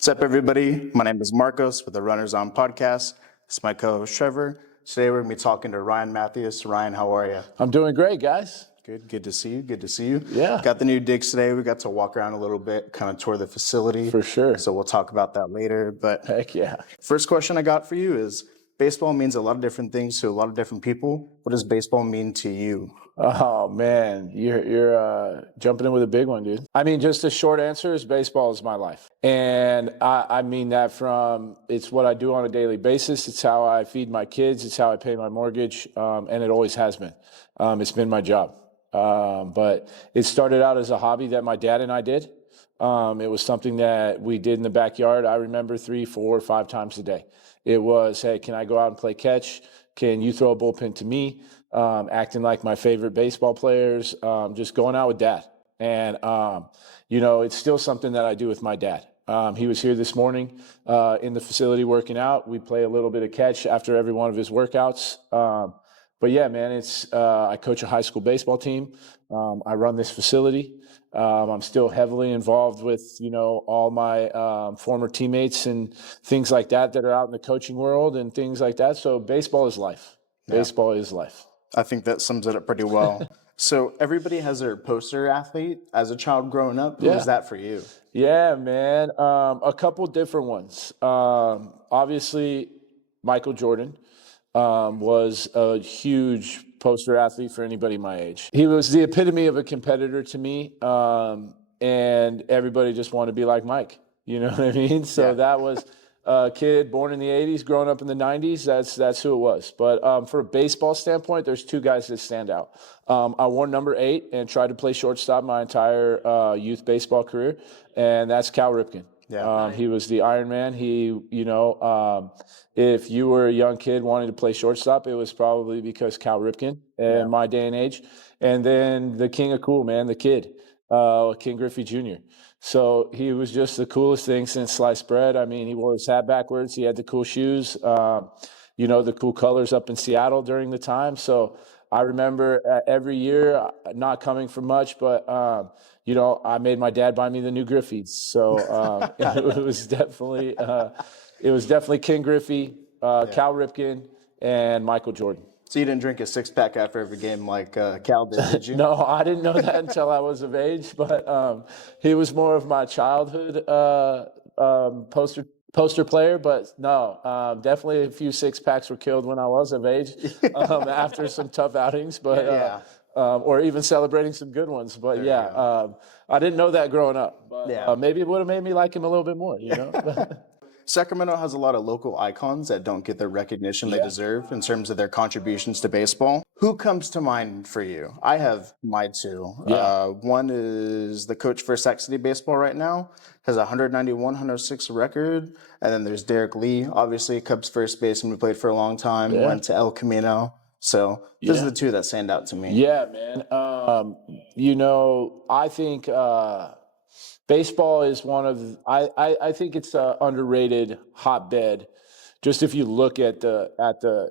What's up, everybody? My name is Marcos with the Runners On podcast. This is my co-host Trevor. Today we're going to be talking to Ryan Mattheus. Ryan, how are you? I'm doing great, guys. Good to see you. Good to see you. Yeah. Got the new digs today. We got to walk around a little bit, kind of tour the facility. For sure. So we'll talk about that later. But Heck yeah. first question I got for you is, baseball means a lot of different things to a lot of different people. What does baseball mean to you? Oh man, you're jumping in with a big one, dude. I mean, just a short answer is baseball is my life, and I mean that from it's what I do on a daily basis. It's how I feed my kids. It's how I pay my mortgage, and it always has been. It's been my job, but it started out as a hobby that my dad and I did. It was something that we did in the backyard. I remember 3, 4, 5 times a day. It was, hey, can I go out and play catch? Can you throw a bullpen to me? Acting like my favorite baseball players, just going out with dad. And, it's still something that I do with my dad. He was here this morning in the facility working out. We play a little bit of catch after every one of his workouts. But yeah, man, I coach a high school baseball team. I run this facility. I'm still heavily involved with, all my former teammates and things like that are out in the coaching world and things like that. So baseball is life. Yeah. Baseball is life. I think that sums it up pretty well. So everybody has their poster athlete as a child growing up. Who was that for you? Yeah, man. A couple different ones. Obviously, Michael Jordan was a huge poster athlete for anybody my age. He was the epitome of a competitor to me, and everybody just wanted to be like Mike. You know what I mean? So that was a kid born in the 80s, growing up in the 90s. That's who it was. But for a baseball standpoint, there's 2 guys that stand out. I wore number 8 and tried to play shortstop my entire youth baseball career, and that's Cal Ripken. Yeah. He was the Iron Man. He, if you were a young kid wanting to play shortstop, it was probably because Cal Ripken in my day and age. And then the king of cool, man, the kid, King Griffey Jr. So he was just the coolest thing since sliced bread. I mean, he wore his hat backwards. He had the cool shoes, the cool colors up in Seattle during the time. So I remember every year, not coming for much, but, I made my dad buy me the new Griffies. So it was definitely King Griffey, Cal Ripken, and Michael Jordan. So you didn't drink a 6-pack after every game like Cal did you? No, I didn't know that until I was of age, but he was more of my childhood poster player, but no, definitely a few 6-packs were killed when I was of age after some tough outings, but or even celebrating some good ones. But I didn't know that growing up. But, maybe it would have made me like him a little bit more, Sacramento has a lot of local icons that don't get the recognition they deserve in terms of their contributions to baseball. Who comes to mind for you? I have my 2. Yeah. One is the coach for Sac City Baseball right now, has a 191, 106 record. And then there's Derek Lee, obviously Cubs first baseman, who played for a long time, went to El Camino. So those are the 2 that stand out to me. Yeah, man. I think baseball is one of I think it's an underrated hotbed. Just if you look at the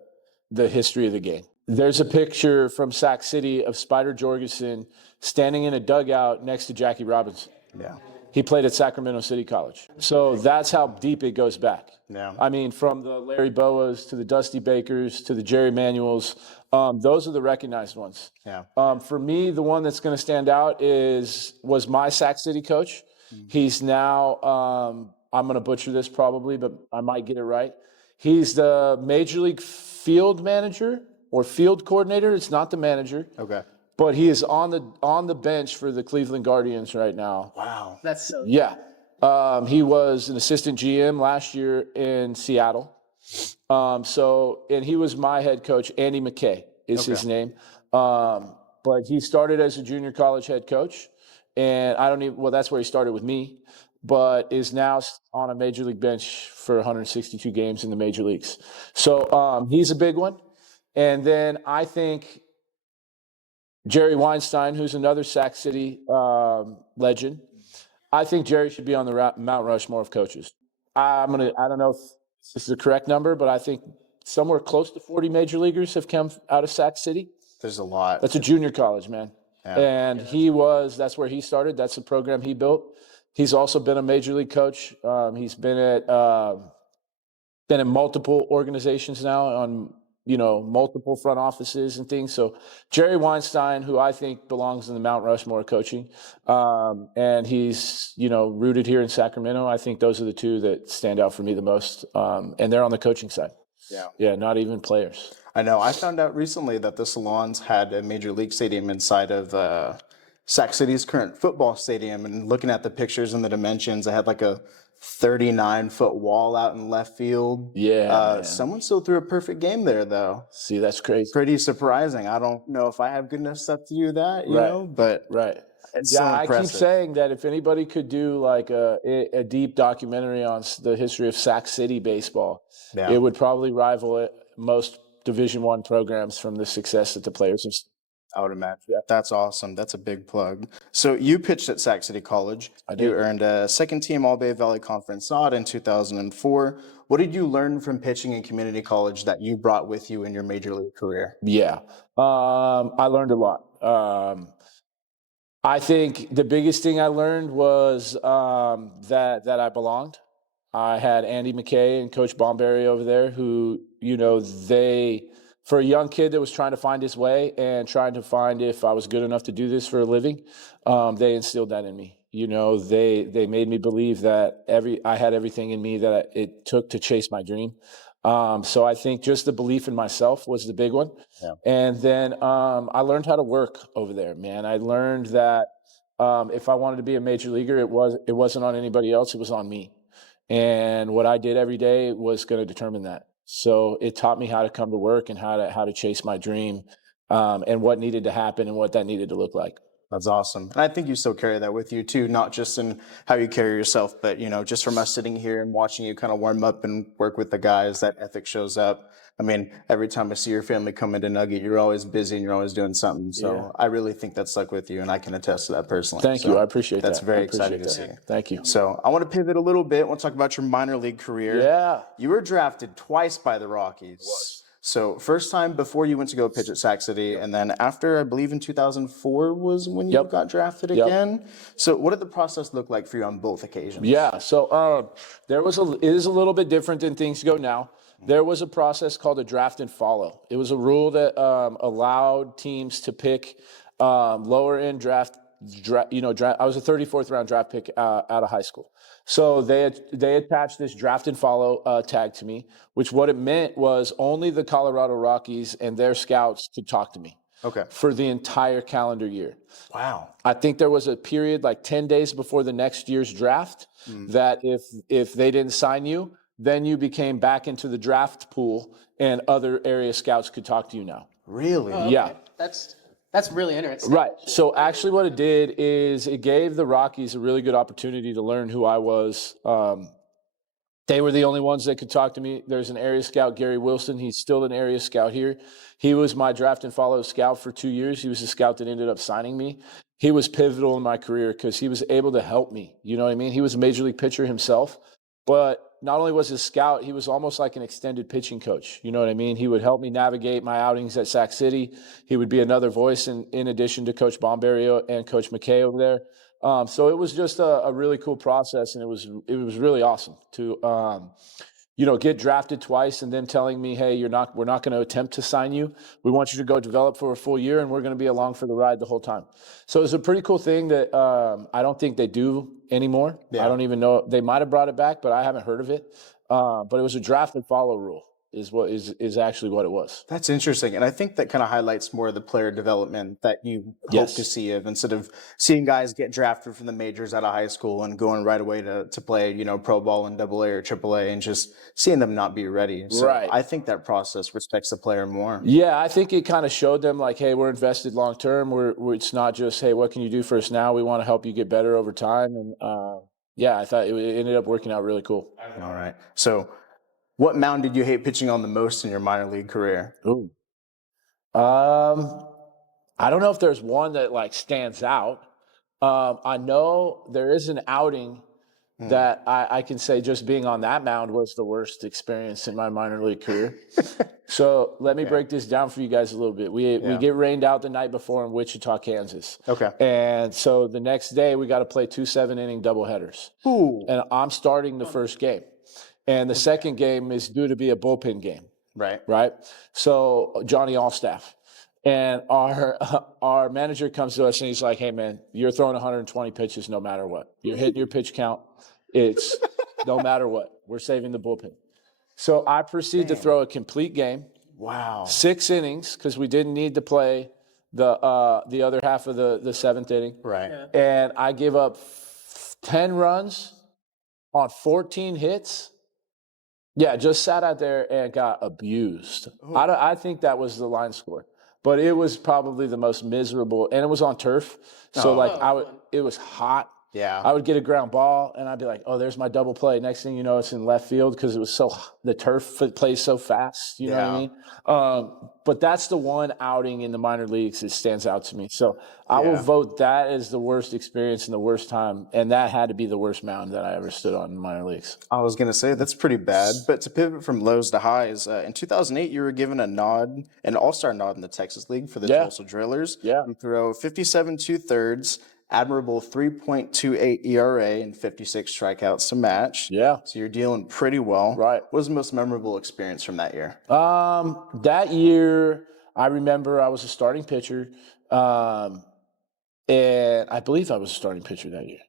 history of the game, there's a picture from Sac City of Spider Jorgensen standing in a dugout next to Jackie Robinson. Yeah, he played at Sacramento City College. So that's how deep it goes back. Yeah, I mean, from the Larry Boas to the Dusty Bakers to the Jerry Manuels, those are the recognized ones. Yeah. For me, the one that's going to stand out was my Sac City coach. He's now, I'm going to butcher this probably, but I might get it right. He's the Major League field manager or field coordinator. It's not the manager. Okay. But he is on the bench for the Cleveland Guardians right now. Wow. That's so cool. He was an assistant GM last year in Seattle. And he was my head coach. Andy McKay is his name. But he started as a junior college head coach. And that's where he started with me, but is now on a major league bench for 162 games in the major leagues. So he's a big one. And then I think Jerry Weinstein, who's another Sac City legend, I think Jerry should be on the Mount Rushmore of coaches. I don't know if this is the correct number, but I think somewhere close to 40 major leaguers have come out of Sac City. There's a lot. That's a junior college, man. Yeah. And that's where he started. That's the program he built. He's also been a major league coach. He's been in multiple organizations now on, multiple front offices and things. So Jerry Weinstein, who I think belongs in the Mount Rushmore of coaching, and he's, rooted here in Sacramento. I think those are the two that stand out for me the most. And they're on the coaching side. Yeah, not even players. I know. I found out recently that the Salons had a major league stadium inside of Sac City's current football stadium, and looking at the pictures and the dimensions, I had like a 39-foot wall out in left field. Yeah. Someone still threw a perfect game there, though. See, that's crazy. Pretty surprising. I don't know if I have good enough stuff to do that, you know, but it's so I impressive. keep saying that if anybody could do like a deep documentary on the history of Sac City baseball, it would probably rival most Division I programs from the success that the players have. I would imagine. That's awesome. That's a big plug. So you pitched at Sac City College. I did. You earned a second-team All-Bay Valley Conference nod in 2004. What did you learn from pitching in community college that you brought with you in your major league career? Yeah, I learned a lot. I think the biggest thing I learned was that I belonged. I had Andy McKay and Coach Bomberry over there who, for a young kid that was trying to find his way and trying to find if I was good enough to do this for a living, they instilled that in me. They made me believe that I had everything in me that it took to chase my dream. So I think just the belief in myself was the big one. Yeah. And then I learned how to work over there, man. I learned that if I wanted to be a major leaguer, it wasn't on anybody else, it was on me. And what I did every day was going to determine that. So it taught me how to come to work and how to chase my dream, and what needed to happen and what that needed to look like. That's awesome. And I think you still carry that with you too, not just in how you carry yourself, but just from us sitting here and watching you kind of warm up and work with the guys, that ethic shows up. I mean, every time I see your family come into Nugget, you're always busy and you're always doing something. So I really think that stuck with you, and I can attest to that personally. Thank you. I appreciate that. That's very exciting to see. Thank you. So I want to pivot a little bit. I want to talk about your minor league career. Yeah. You were drafted twice by the Rockies. So first time before you went to go pitch at Sac City, and then after, I believe in 2004 was when you got drafted again. So what did the process look like for you on both occasions? Yeah, so it is a little bit different than things go now. There was a process called a draft and follow. It was a rule that allowed teams to pick lower end draft. I was a 34th round draft pick out of high school. So they attached this draft and follow tag to me, which what it meant was only the Colorado Rockies and their scouts could talk to me. Okay. For the entire calendar year. Wow. I think there was a period like 10 days before the next year's draft that if they didn't sign you, then you became back into the draft pool and other area scouts could talk to you now. Really? Oh, okay. Yeah. That's really interesting. Right. So actually what it did is it gave the Rockies a really good opportunity to learn who I was. They were the only ones that could talk to me. There's an area scout, Gary Wilson. He's still an area scout here. He was my draft and follow scout for 2 years. He was the scout that ended up signing me. He was pivotal in my career because he was able to help me. You know what I mean? He was a major league pitcher himself, but not only was he a scout, he was almost like an extended pitching coach. You know what I mean? He would help me navigate my outings at Sac City. He would be another voice in addition to Coach Bomberry and Coach McKay over there. So it was just a really cool process, and it was really awesome to get drafted twice and them telling me, hey, we're not going to attempt to sign you. We want you to go develop for a full year, and we're going to be along for the ride the whole time. So it was a pretty cool thing that I don't think they do anymore. Yeah. I don't even know. They might have brought it back, but I haven't heard of it. But it was a draft and follow rule is actually what it was. That's interesting. And I think that kind of highlights more of the player development that you hope to see of, instead of seeing guys get drafted from the majors out of high school and going right away to play, pro ball in AA or AAA, and just seeing them not be ready. So right. I think that process respects the player more. Yeah, I think it kind of showed them like, hey, we're invested long term. It's not just, hey, what can you do for us now? We want to help you get better over time. And I thought it ended up working out really cool. All right. So what mound did you hate pitching on the most in your minor league career? Ooh. I don't know if there's one that like stands out. I know there is an outing that I can say just being on that mound was the worst experience in my minor league career. So let me break this down for you guys a little bit. We get rained out the night before in Wichita, Kansas. Okay. And so the next day we got to play 2 7-inning doubleheaders. Ooh. And I'm starting the first game. And the second game is due to be a bullpen game. Right. So Johnny Allstaff. And our manager comes to us and he's like, hey, man, you're throwing 120 pitches no matter what. You're hitting your pitch count. It's no matter what. We're saving the bullpen. So I proceed to throw a complete game. Wow. 6 innings because we didn't need to play the other half of the 7th inning. Right. Yeah. And I give up 10 runs on 14 hits. Yeah, just sat out there and got abused. I think that was the line score. But it was probably the most miserable, and it was on turf. So it was hot. Yeah. I would get a ground ball, and I'd be like, "Oh, there's my double play." Next thing you know, it's in left field because it was the turf plays so fast. You know what I mean? But that's the one outing in the minor leagues that stands out to me. So I will vote that as the worst experience and the worst time, and that had to be the worst mound that I ever stood on in the minor leagues. I was going to say that's pretty bad, but to pivot from lows to highs, in 2008 you were given an all-star nod in the Texas League for the Tulsa Drillers. Yeah. You throw 57 2/3, admirable 3.28 ERA, and 56 strikeouts to match. Yeah. So you're dealing pretty well. Right. What was the most memorable experience from that year? That year, I remember I was a starting pitcher, and I believe I was a starting pitcher that year.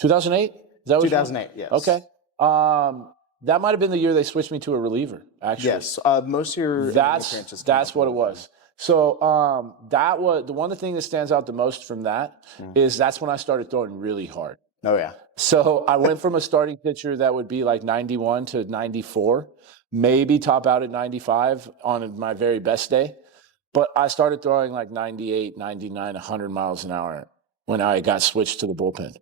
2008? Is that what 2008, yes. Okay. That might have been the year they switched me to a reliever, actually. Yes. Most of your appearances. That's what it was. So that was the one thing that stands out the most from that is that's when I started throwing really hard. Oh, yeah. So I went from a starting pitcher that would be like 91 to 94, maybe top out at 95 on my very best day. But I started throwing like 98, 99, 100 miles an hour when I got switched to the bullpen.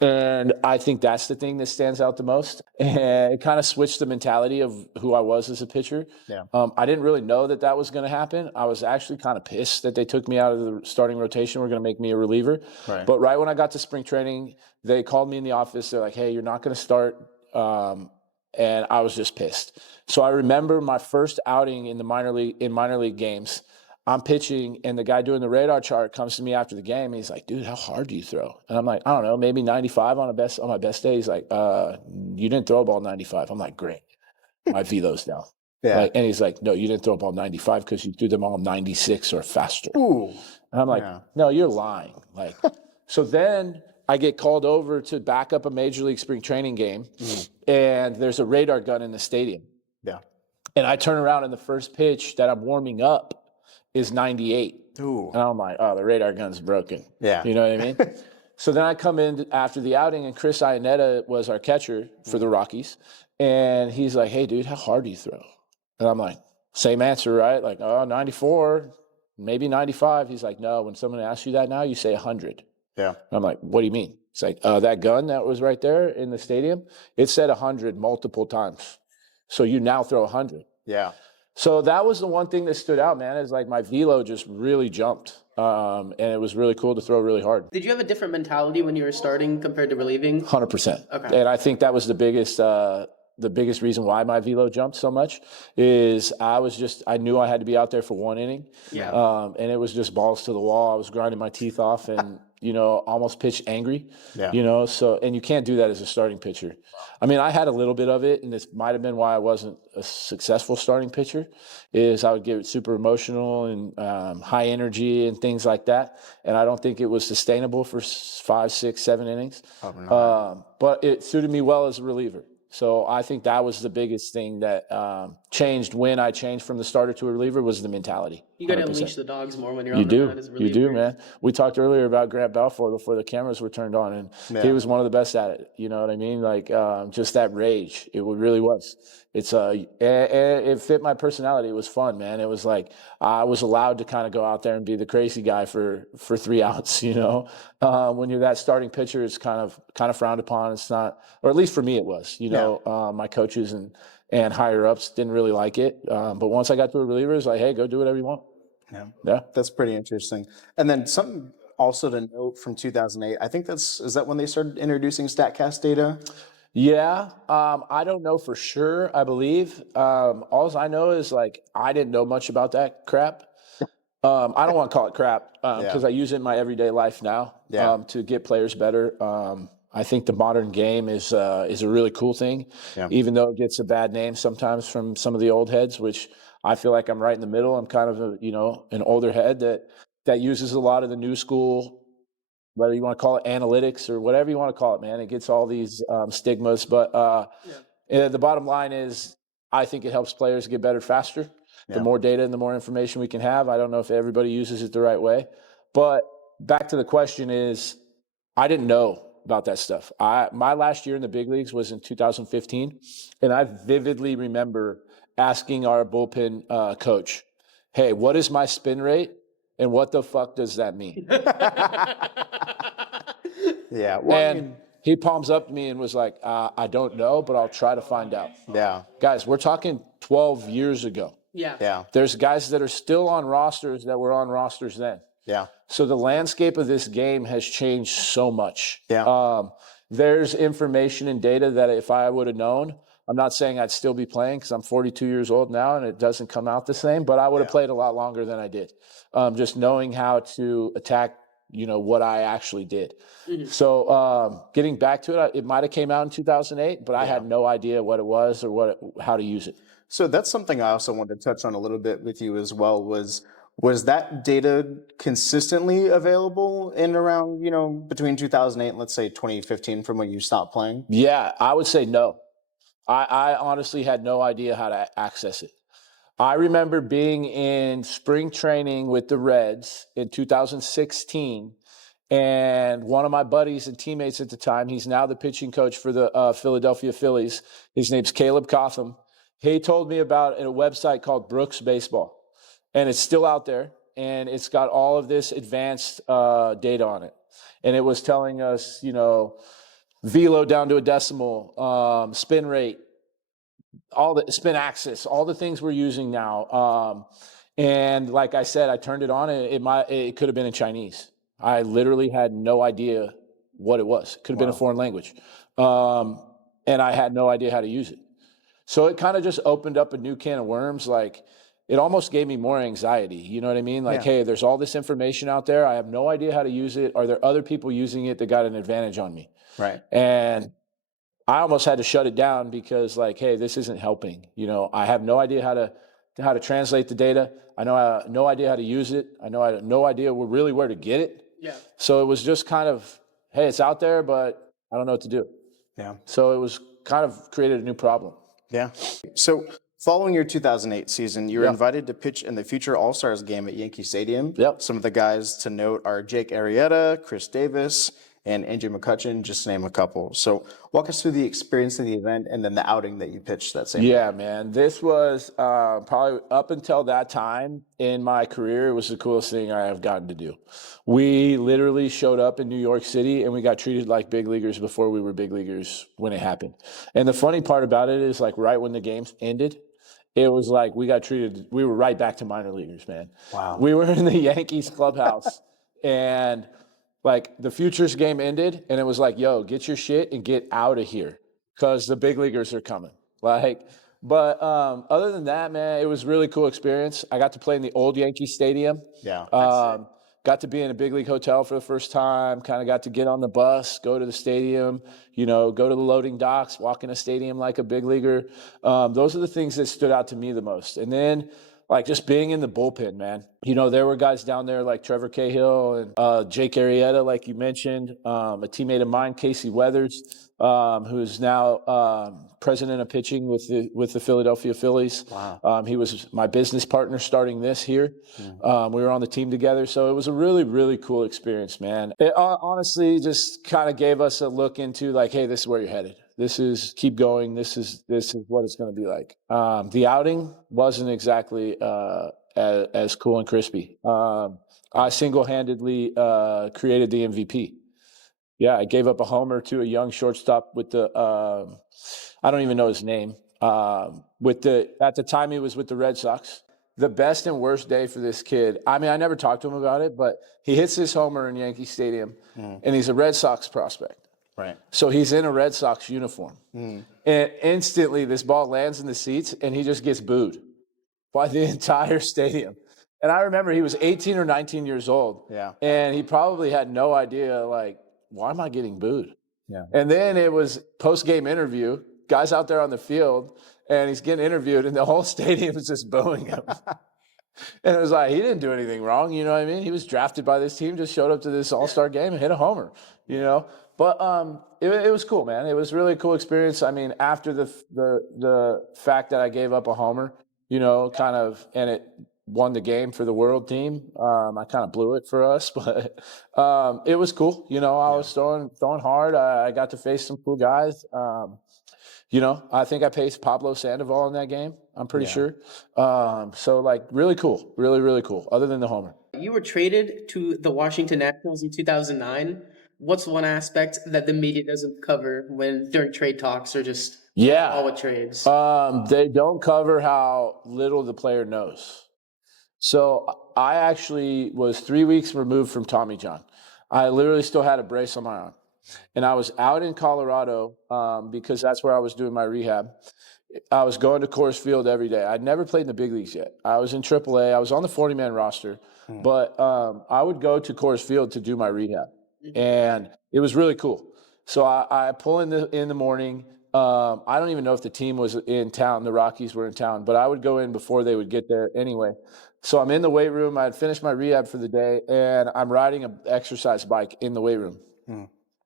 And I think that's the thing that stands out the most. And it kind of switched the mentality of who I was as a pitcher. Yeah. I didn't really know that was going to happen. I was actually kind of pissed that they took me out of the starting rotation. We're going to make me a reliever. Right. But right when I got to spring training, they called me in the office. They're like, hey, you're not going to start. And I was just pissed. So I remember my first outing in minor league games. I'm pitching, and the guy doing the radar chart comes to me after the game. And he's like, "Dude, how hard do you throw?" And I'm like, "I don't know, maybe 95 on my best day." He's like, "You didn't throw a ball 95." I'm like, "Great, my velo's down." Yeah. And he's like, "No, you didn't throw a ball 95 because you threw them all 96 or faster." Ooh. And I'm like, "No, you're lying." Like, so then I get called over to back up a major league spring training game, and there's a radar gun in the stadium. Yeah. And I turn around, and the first pitch that I'm warming up is 98. Ooh. And I'm like, oh, the radar gun's broken. Yeah. You know what I mean? So then I come in after the outing, and Chris Iannetta was our catcher for the Rockies. And he's like, hey, dude, how hard do you throw? And I'm like, same answer, right? Like, 94, maybe 95. He's like, no, when someone asks you that now, you say 100. Yeah. And I'm like, what do you mean? It's like, that gun that was right there in the stadium, it said 100 multiple times. So you now throw 100. Yeah. So that was the one thing that stood out, man, is like my velo just really jumped. And it was really cool to throw really hard. Did you have a different mentality when you were starting compared to relieving? 100%. Okay. And I think that was the biggest reason why my velo jumped so much is I knew I had to be out there for 1 inning. Yeah. And it was just balls to the wall. I was grinding my teeth off and, almost pitched angry. Yeah. So, and you can't do that as a starting pitcher. I mean, I had a little bit of it, and this might have been why I wasn't a successful starting pitcher, is I would get super emotional and high energy and things like that. And I don't think it was sustainable for 5, 6, 7 innings. But it suited me well as a reliever. So I think that was the biggest thing that changed when I changed from the starter to a reliever was the mentality. You got to 100%. unleash the dogs more when you're on the mound as a reliever. You do, man. We talked earlier about Grant Balfour before the cameras were turned on, and he was one of the best at it. You know what I mean? Like just that rage. It really was. It fit my personality. It was fun, man. It was like I was allowed to kind of go out there and be the crazy guy for 3 outs. When you're that starting pitcher, it's kind of frowned upon. It's not, or at least for me, it was. My coaches and higher ups didn't really like it. But once I got to a reliever, it's like, hey, go do whatever you want. Yeah. That's pretty interesting. And then also to note from 2008, I think is that when they started introducing StatCast data? Yeah, I don't know for sure. I believe. All I know is like I didn't know much about that crap. I don't want to call it crap because I use it in my everyday life now to get players better. I think the modern game is a really cool thing, even though it gets a bad name sometimes from some of the old heads, which I feel like I'm right in the middle. I'm kind of an older head that uses a lot of the new school, whether you want to call it analytics or whatever you want to call it, man. It gets all these stigmas, but the bottom line is I think it helps players get better faster. The more data and the more information we can have. I don't know if everybody uses it the right way. But back to the question is, I didn't know about that stuff. My last year in the big leagues was in 2015, and I vividly remember asking our bullpen coach, hey, what is my spin rate, and what the fuck does that mean? Yeah. Well, and he palms up to me and was like, I don't know, but I'll try to find out. Yeah. Guys, we're talking 12 years ago. Yeah. There's guys that are still on rosters that were on rosters then. Yeah. So the landscape of this game has changed so much. Yeah. There's information and data that if I would have known, I'm not saying I'd still be playing because I'm 42 years old now and it doesn't come out the same, but I would have played a lot longer than I did. Just knowing how to attack, what I actually did. Mm-hmm. So getting back to it might have came out in 2008, but I had no idea what it was or how to use it. So that's something I also wanted to touch on a little bit with you as well was that data consistently available in around, between 2008 and let's say 2015 from when you stopped playing? Yeah, I would say no. I honestly had no idea how to access it. I remember being in spring training with the Reds in 2016, and one of my buddies and teammates at the time, he's now the pitching coach for the Philadelphia Phillies. His name's Caleb Cotham. He told me about a website called Brooks Baseball, and it's still out there, and it's got all of this advanced data on it. And it was telling us, velo down to a decimal, spin rate, all the spin axis, all the things we're using now. And like I said, I turned it on, and it could have been in Chinese. I literally had no idea what it was. It could have been a foreign language. And I had no idea how to use it. So it kind of just opened up a new can of worms. Like, it almost gave me more anxiety. You know what I mean? Like, hey, there's all this information out there. I have no idea how to use it. Are there other people using it that got an advantage on me? Right. And I almost had to shut it down because, like, hey, this isn't helping. I have no idea how to translate the data. I have no idea how to use it. I have no idea really where to get it. Yeah. So it was just kind of, hey, it's out there, but I don't know what to do. Yeah. So it was kind of created a new problem. Yeah. So following your 2008 season, you were invited to pitch in the future All-Stars game at Yankee Stadium. Yep. Some of the guys to note are Jake Arrieta, Chris Davis, and Andrew McCutchen, just to name a couple. So walk us through the experience of the event and then the outing that you pitched that same day. Man. This was probably up until that time in my career, it was the coolest thing I have gotten to do. We literally showed up in New York City and we got treated like big leaguers before we were big leaguers when it happened. And the funny part about it is, like, right when the games ended, it was like we were right back to minor leaguers, man. Wow. We were in the Yankees clubhouse and like the Futures game ended and it was like, yo, get your shit and get out of here because the big leaguers are coming. But other than that, man, it was a really cool experience. I got to play in the old Yankee Stadium. Yeah. Got to be in a big league hotel for the first time, kind of got to get on the bus, go to the stadium, go to the loading docks, walk in a stadium like a big leaguer. Those are the things that stood out to me the most. And then, like, just being in the bullpen, man. There were guys down there like Trevor Cahill and Jake Arrieta, like you mentioned, a teammate of mine, Casey Weathers, who is now president of pitching with the Philadelphia Phillies. Wow. He was my business partner starting this here. We were on the team together, so it was a really, really cool experience, man. It honestly just kind of gave us a look into, like, hey, this is where you're headed. Keep going. This is what it's going to be like. The outing wasn't exactly as cool and crispy. I single-handedly created the MVP. Yeah, I gave up a homer to a young shortstop with the I don't even know his name. At the time he was with the Red Sox. the best and worst day for this kid. I mean, I never talked to him about it, but he hits this homer in Yankee Stadium, and he's a Red Sox prospect. Right. So he's in a Red Sox uniform. And instantly this ball lands in the seats, and he just gets booed by the entire stadium. And I remember he was 18 or 19 years old. Yeah. And he probably had no idea, like, why am I getting booed? Yeah. And then it was post-game interview, guys out there on the field, and he's getting interviewed, and the whole stadium is just booing him. And it was like, he didn't do anything wrong, you know what I mean? He was drafted by this team, just showed up to this all-star game and hit a homer, you know? But it was cool, man. It was really a cool experience. I mean, after the fact that I gave up a homer, you know, kind of, and it won the game for the world team, I kind of blew it for us, but it was cool. You know, I was throwing hard. I got to face some cool guys. You know, I think I paced Pablo Sandoval in that game. I'm pretty sure. So, like, really cool. Really, really cool, other than the homer. You were traded to the Washington Nationals in 2009. What's one aspect that the media doesn't cover during trade talks or just all with trades? They don't cover how little the player knows. So I actually was 3 weeks removed from Tommy John. I literally still had a brace on my arm. And I was out in Colorado because that's where I was doing my rehab. I was going to Coors Field every day. I'd never played in the big leagues yet. I was in AAA. I was on the 40-man roster. But I would go to Coors Field to do my rehab. And it was really cool. So I pull in the morning. I don't even know if the team was in town. The Rockies were in town. But I would go in before they would get there anyway. So I'm in the weight room. I had finished my rehab for the day. And I'm riding an exercise bike in the weight room.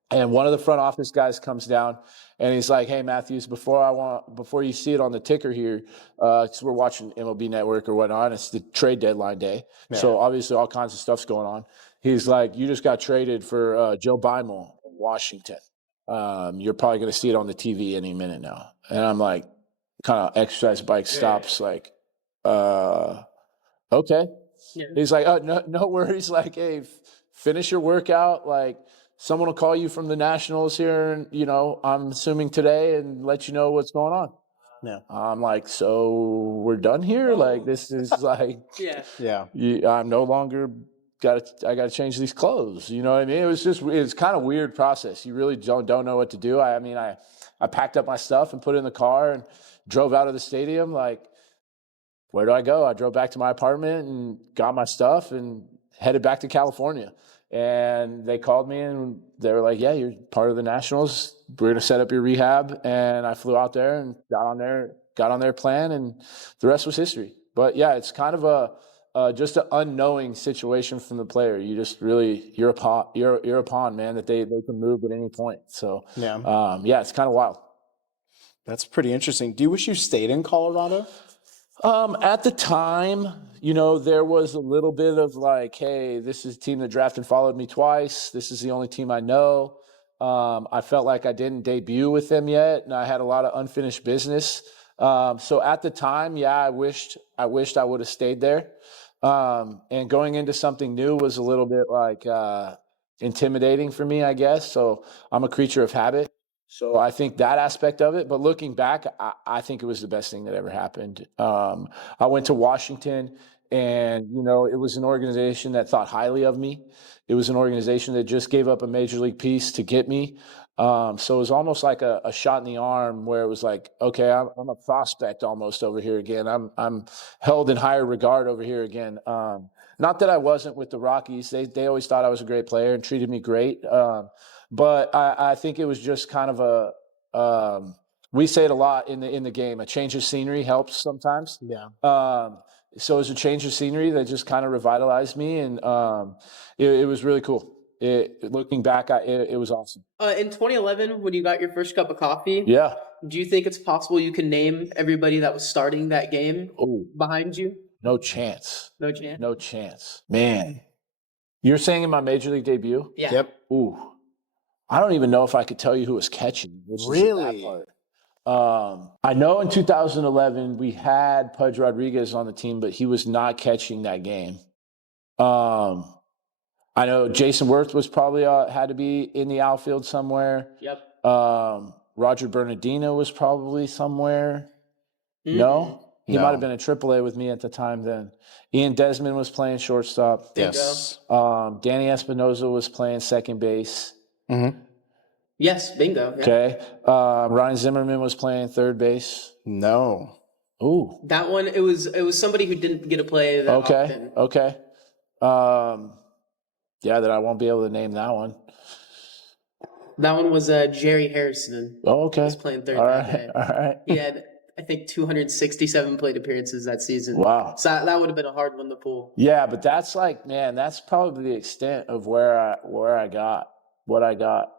And one of the front office guys comes down, and he's like, "Hey, Matthews, before you see it on the ticker here, because we're watching MLB Network or whatnot, it's the trade deadline day, so obviously all kinds of stuff's going on." He's like, "You just got traded for Joe Bimel in Washington. You're probably going to see it on the TV any minute now." And I'm like, kind of exercise bike stops, like, okay. Yeah. He's like, "Oh, no worries. Like, hey, finish your workout. Like, someone will call you from the Nationals here, and, you know, I'm assuming today, and let you know what's going on." Yeah. I'm like, "So we're done here? Like, this is like, I'm no longer I got to change these clothes." You know what I mean? It's kind of weird process. You really don't know what to do. I mean, I packed up my stuff and put it in the car and drove out of the stadium. Like, where do I go? I drove back to my apartment and got my stuff and headed back to California. And they called me and they were like, "Yeah, you're part of the Nationals. We're going to set up your rehab." And I flew out there and got on their plan, and the rest was history. But yeah, it's kind of just an unknowing situation from the player. You just really, you're a pawn, man, that they can move at any point. So it's kind of wild. That's pretty interesting. Do you wish you stayed in Colorado? At the time, you know, there was a little bit of like, hey, this is a team that drafted and followed me twice. This is the only team I know. I felt like I didn't debut with them yet, and I had a lot of unfinished business. So at the time, I wished I would have stayed there. And going into something new was a little bit like intimidating for me, I guess. So I'm a creature of habit. So I think that aspect of it, but looking back, I think it was the best thing that ever happened. I went to Washington, and, you know, it was an organization that thought highly of me. It was an organization that just gave up a major league piece to get me. So it was almost like a shot in the arm, where it was like, okay, I'm a prospect almost over here again. I'm held in higher regard over here again. Not that I wasn't with the Rockies. They always thought I was a great player and treated me great. But I think it was just kind of we say it a lot in the game, a change of scenery helps sometimes. Yeah. So it was a change of scenery that just kind of revitalized me, and it was really cool. Looking back, it was awesome. In 2011, when you got your first cup of coffee, do you think it's possible you can name everybody that was starting that game behind you? No chance. No chance? No chance. Man. You're saying in my major league debut? Yeah. Yep. Ooh. I don't even know if I could tell you who was catching. Really? I know in 2011 we had Pudge Rodriguez on the team, but he was not catching that game. I know Jason Worth was probably had to be in the outfield somewhere. Yep. Roger Bernardino was probably somewhere. No? He might have been in AAA with me at the time then. Ian Desmond was playing shortstop. Yes. Danny Espinoza was playing second base. Mm-hmm. Yes, bingo. Yeah. Okay. Ryan Zimmerman was playing third base. No. Ooh. That one, it was somebody who didn't get to play that often. Okay. Yeah, that I won't be able to name that one. That one was Jerry Harrison. Oh, okay. He was playing third All that right. day. All right. He had, I think, 267 plate appearances that season. Wow. So that would have been a hard one to pull. Yeah, but that's like, man, that's probably the extent of where I got what I got.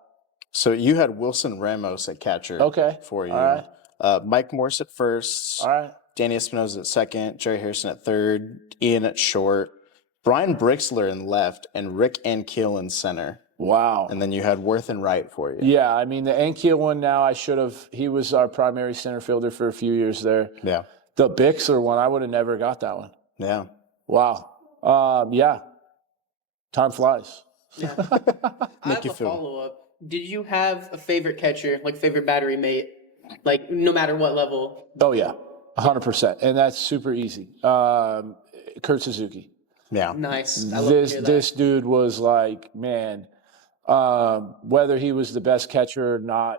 So you had Wilson Ramos at catcher. For you. All right. Mike Morse at first. All right. Danny Espinoza at second. Jerry Harrison at third. Ian at short. Brian Brixler in left, and Rick Ankiel in center. Wow. And then you had Worth and Wright for you. Yeah, I mean, the Ankiel one now, he was our primary center fielder for a few years there. Yeah. The Bixler one, I would have never got that one. Yeah. Wow. Yeah. Time flies. Yeah. I have a follow-up. Did you have a favorite catcher, like favorite battery mate, like no matter what level? Oh, yeah. 100%. And that's super easy. Kurt Suzuki. Yeah. Nice. I love to hear that. This dude was like, man, whether he was the best catcher or not,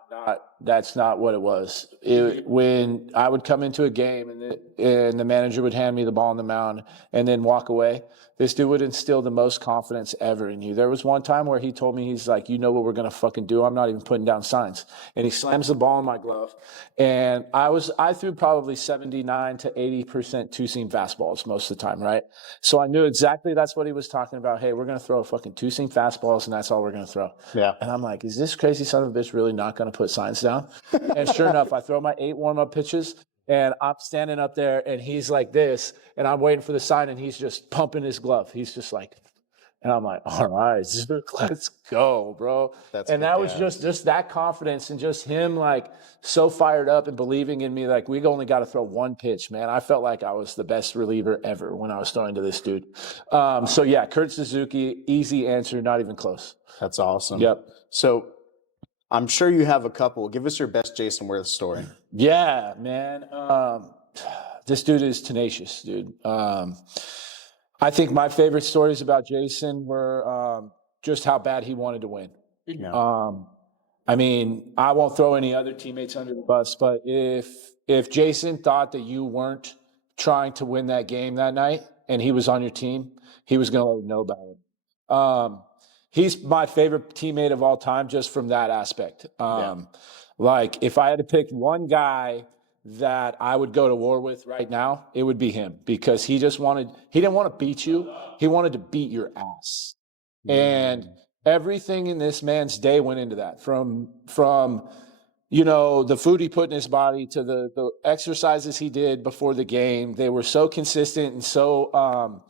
that's not what it was. When I would come into a game and the manager would hand me the ball on the mound and then walk away, this dude would instill the most confidence ever in you. There was one time where he told me, he's like, you know what we're going to fucking do? I'm not even putting down signs. And he slams the ball in my glove. And I threw probably 79 to 80% two-seam fastballs most of the time, right? So I knew exactly that's what he was talking about. Hey, we're going to throw a fucking two-seam fastballs, and that's all we're going to throw. Yeah. And I'm like, is this crazy son of a bitch really not going to put signs down? And sure enough, I throw my 8 warm-up pitches, and I'm standing up there, and he's like this, and I'm waiting for the sign, and he's just pumping his glove. He's just like, and I'm like, all right, let's go, bro. And that was just that confidence and just him like so fired up and believing in me. Like, we only got to throw one pitch, man. I felt like I was the best reliever ever when I was throwing to this dude. So yeah, Kurt Suzuki, easy answer, not even close. That's awesome. Yep. So I'm sure you have a couple. Give us your best Jason Worth story. Yeah, man. This dude is tenacious, dude. I think my favorite stories about Jason were just how bad he wanted to win. Yeah. I mean, I won't throw any other teammates under the bus, but if Jason thought that you weren't trying to win that game that night and he was on your team, he was going to let you know about it. He's my favorite teammate of all time just from that aspect. Like, if I had to pick one guy that I would go to war with right now, it would be him, because he didn't want to beat you. He wanted to beat your ass. And everything in this man's day went into that, from the food he put in his body to the exercises he did before the game. They were so consistent and so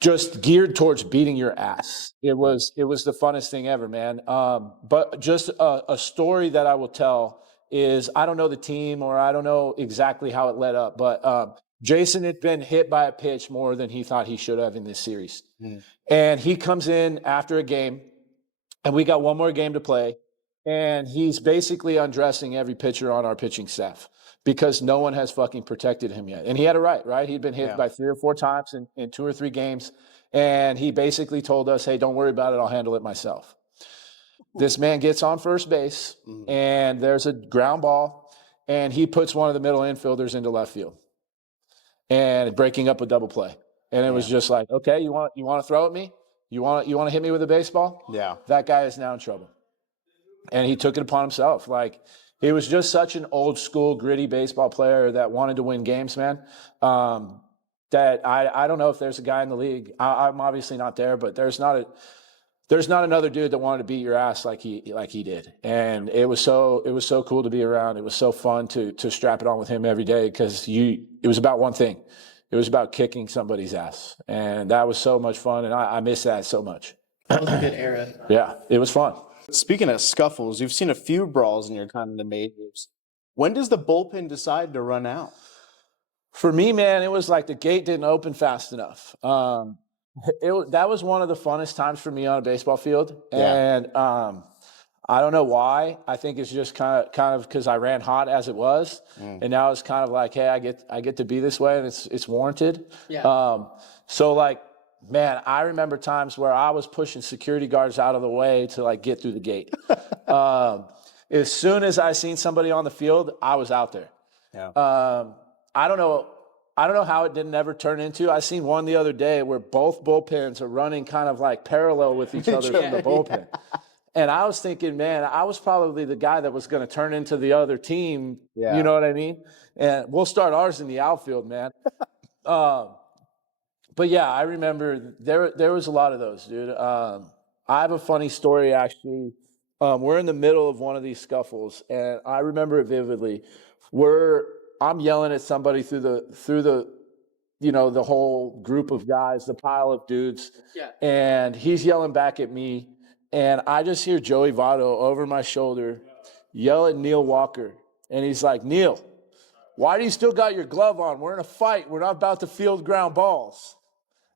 just geared towards beating your ass. It was the funnest thing ever, man. But just a story that I will tell is, I don't know the team, or I don't know exactly how it led up, but Jason had been hit by a pitch more than he thought he should have in this series. And he comes in after a game, and we got one more game to play, and he's basically undressing every pitcher on our pitching staff because no one has fucking protected him yet. And he had a right? He'd been hit by 3 or 4 times in 2 or 3 games, and he basically told us, hey, don't worry about it, I'll handle it myself. This man gets on first base, and there's a ground ball, and he puts one of the middle infielders into left field, and breaking up a double play. And it was just like, okay, you want to throw at me? You want to hit me with a baseball? Yeah. That guy is now in trouble. And he took it upon himself. Like, he was just such an old school, gritty baseball player that wanted to win games, man. That I don't know if there's a guy in the league. I'm obviously not there, but there's not another dude that wanted to beat your ass like he did. And it was so cool to be around. It was so fun to strap it on with him every day, because it was about one thing. It was about kicking somebody's ass. And that was so much fun, and I miss that so much. That was a good era. Yeah, it was fun. Speaking of scuffles, you've seen a few brawls in your time in the majors. When does the bullpen decide to run out? For me, man, it was like the gate didn't open fast enough. That was one of the funnest times for me on a baseball field. Yeah. And I don't know why. I think it's just kind of because I ran hot as it was, and now it's kind of like, hey, I get to be this way, and it's warranted. Yeah. So like, man, I remember times where I was pushing security guards out of the way to like get through the gate. As soon as I seen somebody on the field, I was out there. Yeah. I don't know how it didn't ever turn into. I seen one the other day where both bullpens are running kind of like parallel with each other from the bullpen. And I was thinking, man, I was probably the guy that was going to turn into the other team. Yeah. You know what I mean? And we'll start ours in the outfield, man. But yeah, I remember there was a lot of those, dude. I have a funny story, actually. We're in the middle of one of these scuffles, and I remember it vividly. I'm yelling at somebody through the the whole group of guys, the pile of dudes. Yeah. And he's yelling back at me. And I just hear Joey Votto over my shoulder yell at Neil Walker. And he's like, Neil, why do you still got your glove on? We're in a fight. We're not about to field ground balls.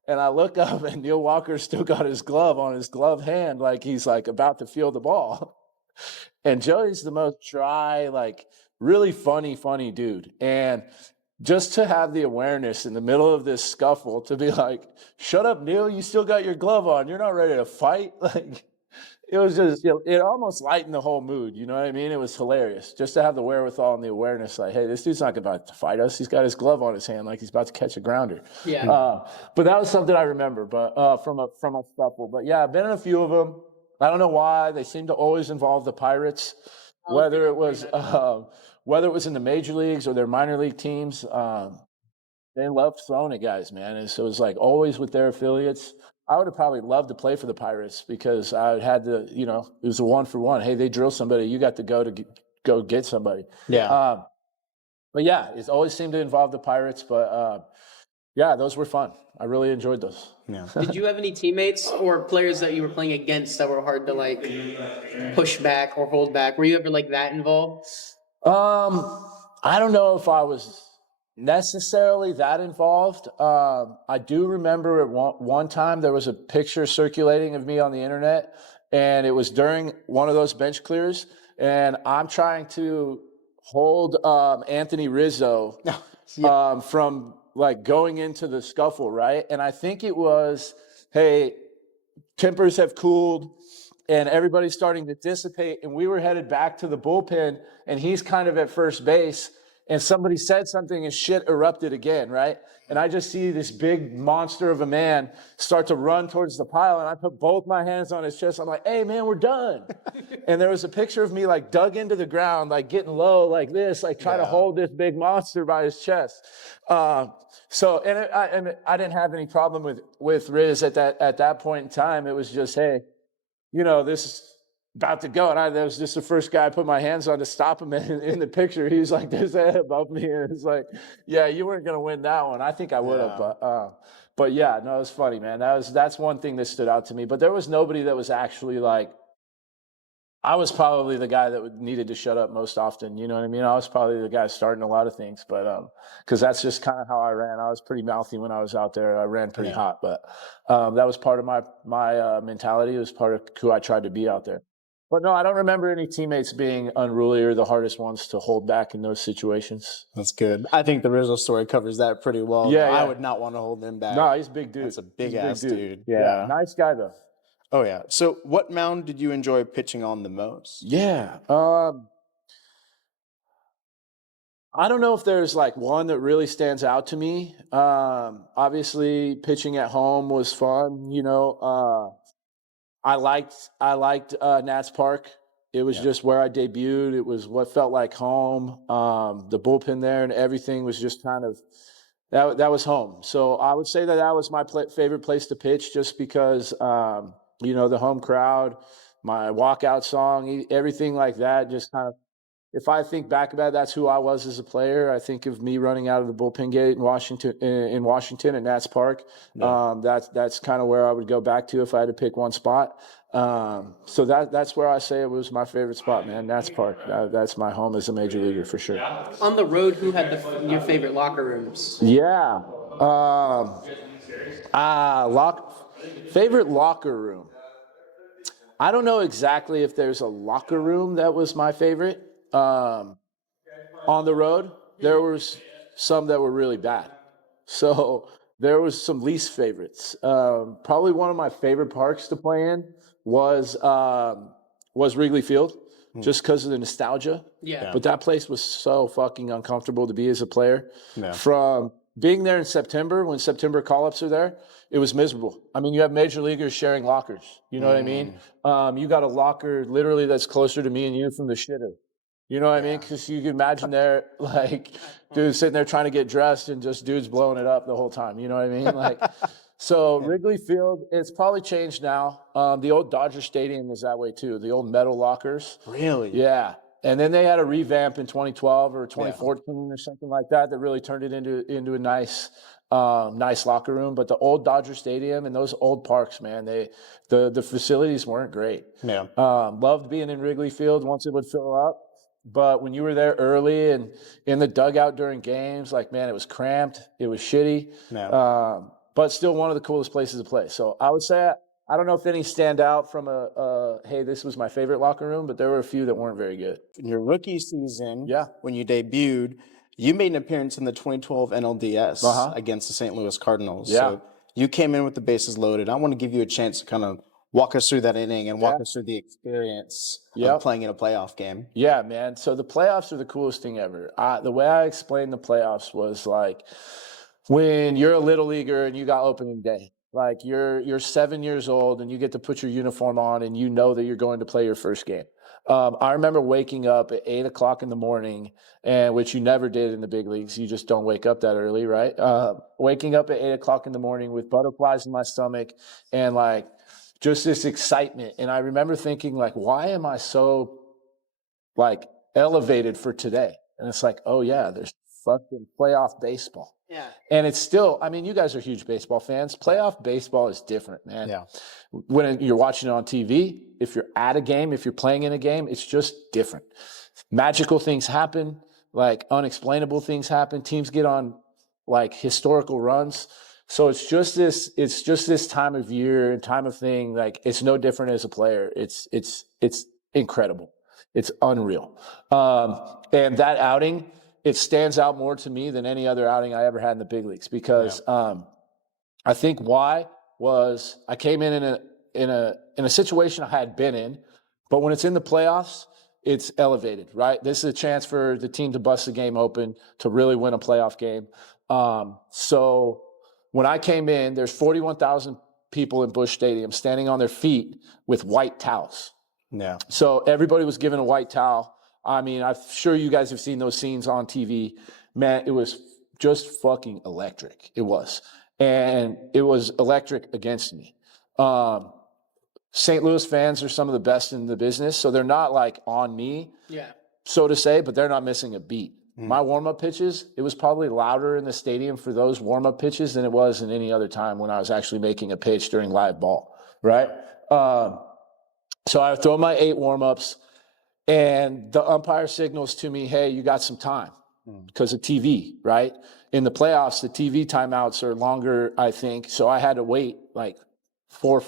And I look up, and Neil Walker still got his glove on his glove hand, like he's like about to field the ball. And Joey's the most dry, like really funny dude. And just to have the awareness in the middle of this scuffle to be like, shut up, Neil, you still got your glove on. You're not ready to fight. Like, it was just, it almost lightened the whole mood. You know what I mean? It was hilarious just to have the wherewithal and the awareness, like, hey, this dude's not about to fight us. He's got his glove on his hand like he's about to catch a grounder. Yeah. But that was something I remember, but from a scuffle. But yeah, I've been in a few of them. I don't know why. They seem to always involve the Pirates, whether it was in the major leagues or their minor league teams. They love throwing at guys, man. And so it was like always with their affiliates. I would have probably loved to play for the Pirates because I had to, it was a 1-for-1. Hey, they drill somebody, you got to go get somebody. Yeah. But yeah, it always seemed to involve the Pirates. But yeah, those were fun. I really enjoyed those. Yeah. Did you have any teammates or players that you were playing against that were hard to like push back or hold back? Were you ever like that involved? I don't know if I was necessarily that involved. I do remember at one time there was a picture circulating of me on the internet, and it was during one of those bench clears, and I'm trying to hold Anthony Rizzo from like going into the scuffle, right? And I think it was, hey, tempers have cooled and everybody's starting to dissipate, and we were headed back to the bullpen, and he's kind of at first base, and somebody said something and shit erupted again, right? And I just see this big monster of a man start to run towards the pile, and I put both my hands on his chest. I'm like, hey, man, we're done. And there was a picture of me like dug into the ground, like getting low like this, like trying to hold this big monster by his chest. I didn't have any problem with Riz at that point in time. It was just, hey, this is about to go. And that was just the first guy I put my hands on to stop him in the picture. He was like this head above me. And it's like, yeah, you weren't going to win that one. I think I would have, but yeah, no, it was funny, man. That's one thing that stood out to me, but there was nobody that was actually like, I was probably the guy that needed to shut up most often. You know what I mean? I was probably the guy starting a lot of things, but because that's just kind of how I ran. I was pretty mouthy when I was out there. I ran pretty hot, but that was part of my mentality. It was part of who I tried to be out there. But no, I don't remember any teammates being unruly or the hardest ones to hold back in those situations. That's good. I think the Rizzo story covers that pretty well. Yeah, I would not want to hold him back. No, he's a big dude. That's a big-ass dude. Yeah, nice guy, though. Oh, yeah. So what mound did you enjoy pitching on the most? Yeah. I don't know if there's like one that really stands out to me. Obviously, pitching at home was fun. I liked Nats Park. It was just where I debuted. It was what felt like home. The bullpen there and everything was just kind of that was home. So I would say that was my favorite place to pitch, just because the home crowd, my walkout song, everything like that. Just kind of, if I think back about it, that's who I was as a player. I think of me running out of the bullpen gate in Washington at Nats Park. Yeah. That's kind of where I would go back to if I had to pick one spot. So that's where I say it was my favorite spot, man. Nats Park. That's my home as a major leaguer for sure. On the road, who had your favorite locker rooms? Yeah. Favorite locker room. I don't know exactly if there's a locker room that was my favorite. On the road, there was some that were really bad. So there was some least favorites. Probably one of my favorite parks to play in was Wrigley Field, just because of the nostalgia. Yeah. But that place was so fucking uncomfortable to be as a player. Yeah. From being there in September, when September call-ups are there, it was miserable. I mean, you have major leaguers sharing lockers. You know what I mean? You got a locker literally that's closer to me and you from the shitter. You know what I mean? Because you can imagine there, like, dudes sitting there trying to get dressed and just dudes blowing it up the whole time. You know what I mean? Like, so Wrigley Field, it's probably changed now. The old Dodger Stadium is that way too. The old metal lockers. Really? Yeah. And then they had a revamp in 2012 or 2014 or something like that really turned it into a nice locker room. But the old Dodger Stadium and those old parks, man, the facilities weren't great. Yeah. Loved being in Wrigley Field once it would fill up. But when you were there early and in the dugout during games, like, man, it was cramped. It was shitty. Yeah. But still one of the coolest places to play. So I would say, I don't know if any stand out from hey, this was my favorite locker room, but there were a few that weren't very good. In your rookie season, when you debuted, you made an appearance in the 2012 NLDS against the St. Louis Cardinals. Yeah. So you came in with the bases loaded. I want to give you a chance to kind of walk us through that inning and walk us through the experience of playing in a playoff game. Yeah, man. So the playoffs are the coolest thing ever. The way I explained the playoffs was like when you're a little leaguer and you got opening day. Like you're 7 years old and you get to put your uniform on and you know that you're going to play your first game. I remember waking up at 8 o'clock in the morning, which you never did in the big leagues. You just don't wake up that early, right? Waking up at 8 o'clock in the morning with butterflies in my stomach and like just this excitement. And I remember thinking like, why am I so like elevated for today? And it's like, oh yeah, there's fucking playoff baseball. Yeah. And it's still, I mean, you guys are huge baseball fans. Playoff baseball is different, man. Yeah. When you're watching it on TV, if you're at a game, if you're playing in a game, it's just different. Magical things happen, like unexplainable things happen. Teams get on like historical runs. So it's just this time of year and time of thing. Like it's no different as a player. It's incredible. It's unreal. And that outing, it stands out more to me than any other outing I ever had in the big leagues because I think why was I came in a situation I had been in, but when it's in the playoffs, it's elevated, right? This is a chance for the team to bust the game open to really win a playoff game. So when I came in, there's 41,000 people in Busch Stadium standing on their feet with white towels. Yeah. So everybody was given a white towel. I mean, I'm sure you guys have seen those scenes on TV. Man, it was just fucking electric. It was. And it was electric against me. St. Louis fans are some of the best in the business, so they're not like on me, so to say, but they're not missing a beat. My warm-up pitches, it was probably louder in the stadium for those warm-up pitches than it was in any other time when I was actually making a pitch during live ball, right? So I would throw my 8 warm-ups, and the umpire signals to me, hey, you got some time because of TV, right? In the playoffs, the TV timeouts are longer, I think, so I had to wait like 30,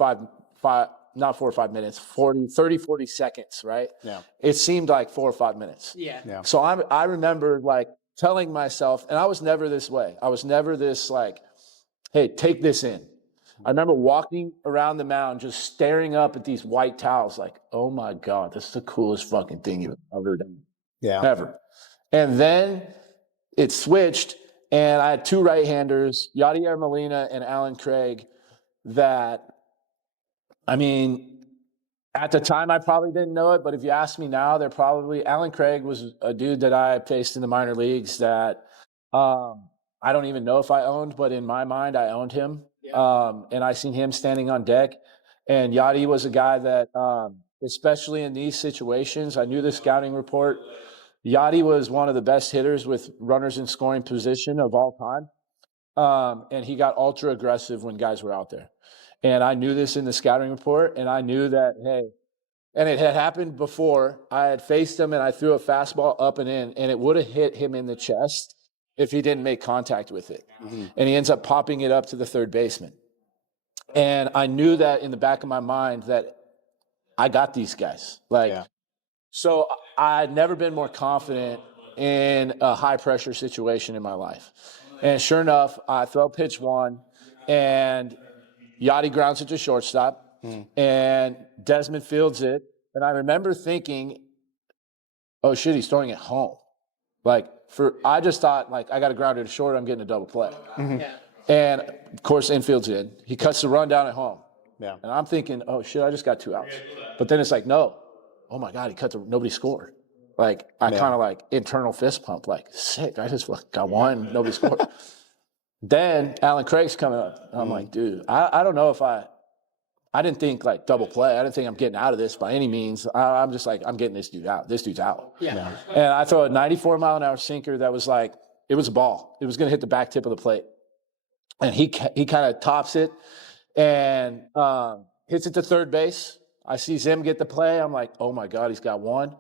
40 seconds, right? Yeah. It seemed like 4 or 5 minutes. Yeah. So I remember like telling myself, and I was never this way. I was never this like, hey, take this in. I remember walking around the mound, just staring up at these white towels like, oh my God, this is the coolest fucking thing you've ever done. Yeah. Ever. And then it switched, and I had 2 right-handers, Yadier Molina and Alan Craig, that, I mean, at the time, I probably didn't know it, but if you ask me now, Alan Craig was a dude that I faced in the minor leagues that I don't even know if I owned, but in my mind, I owned him. And I seen him standing on deck. And Yadi was a guy that, especially in these situations, I knew the scouting report. Yadi was one of the best hitters with runners in scoring position of all time. And he got ultra aggressive when guys were out there. And I knew this in the scouting report, and I knew that, hey, and it had happened before. I had faced him, and I threw a fastball up and in, and it would have hit him in the chest if he didn't make contact with it. And he ends up popping it up to the third baseman. And I knew that in the back of my mind that I got these guys. Like, so I'd never been more confident in a high pressure situation in my life. And sure enough, I throw pitch one, and Yachty grounds it to shortstop, and Desmond fields it. And I remember thinking, oh shit, he's throwing it home. Like, I just thought, like, I got to ground it to short, I'm getting a double play. Yeah. And of course, infield's in. He cuts the run down at home. Yeah. And I'm thinking, oh shit, I just got 2 outs. But then it's like, no. Oh my God, nobody scored. Like, I kind of like internal fist pump, like, sick, I just got one, nobody scored. Then Alan Craig's coming up. I'm like, dude, I don't know if I didn't think like double play. I didn't think I'm getting out of this by any means. I'm just like, I'm getting this dude out. This dude's out. Yeah. And I throw a 94-mile-an-hour sinker that was like, it was a ball. It was going to hit the back tip of the plate. And he kind of tops it and hits it to third base. I see Zim get the play. I'm like, oh my God, he's got one.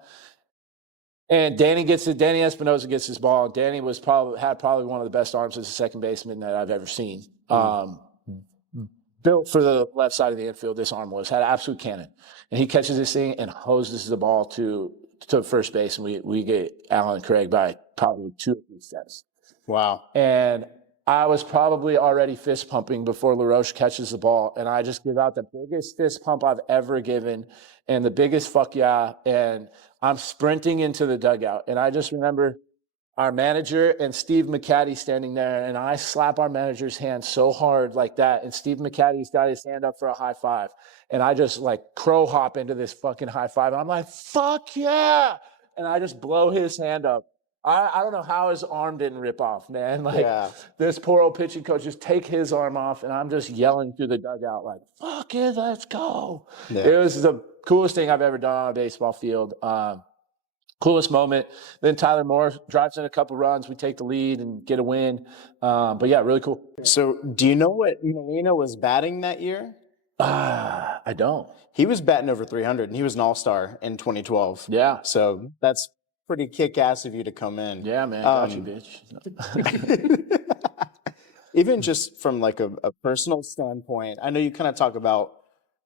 And Danny Espinosa gets his ball. Danny had probably one of the best arms as a second baseman that I've ever seen. Built for the left side of the infield, this arm had absolute cannon. And he catches this thing and hoses the ball to first base, and we get Alan Craig by probably 2 or 3 steps. Wow. And I was probably already fist pumping before LaRoche catches the ball, and I just give out the biggest fist pump I've ever given and the biggest fuck yeah, and I'm sprinting into the dugout. And I just remember our manager and Steve McCaddy standing there, and I slap our manager's hand so hard like that, and Steve McCaddy's got his hand up for a high five, and I just like crow hop into this fucking high five, and I'm like, fuck yeah, and I just blow his hand up. I don't know how his arm didn't rip off, man. Like, this poor old pitching coach just take his arm off, and I'm just yelling through the dugout like, fuck it, let's go. Yeah. It was the coolest thing I've ever done on a baseball field. Coolest moment. Then Tyler Moore drives in a couple runs. We take the lead and get a win. But yeah, really cool. So do you know what Molina was batting that year? I don't. He was batting over 300, and he was an all-star in 2012. Yeah. So that's pretty kick-ass of you to come in. Yeah, man. Got you, bitch. Even just from like a personal standpoint, I know you kind of talk about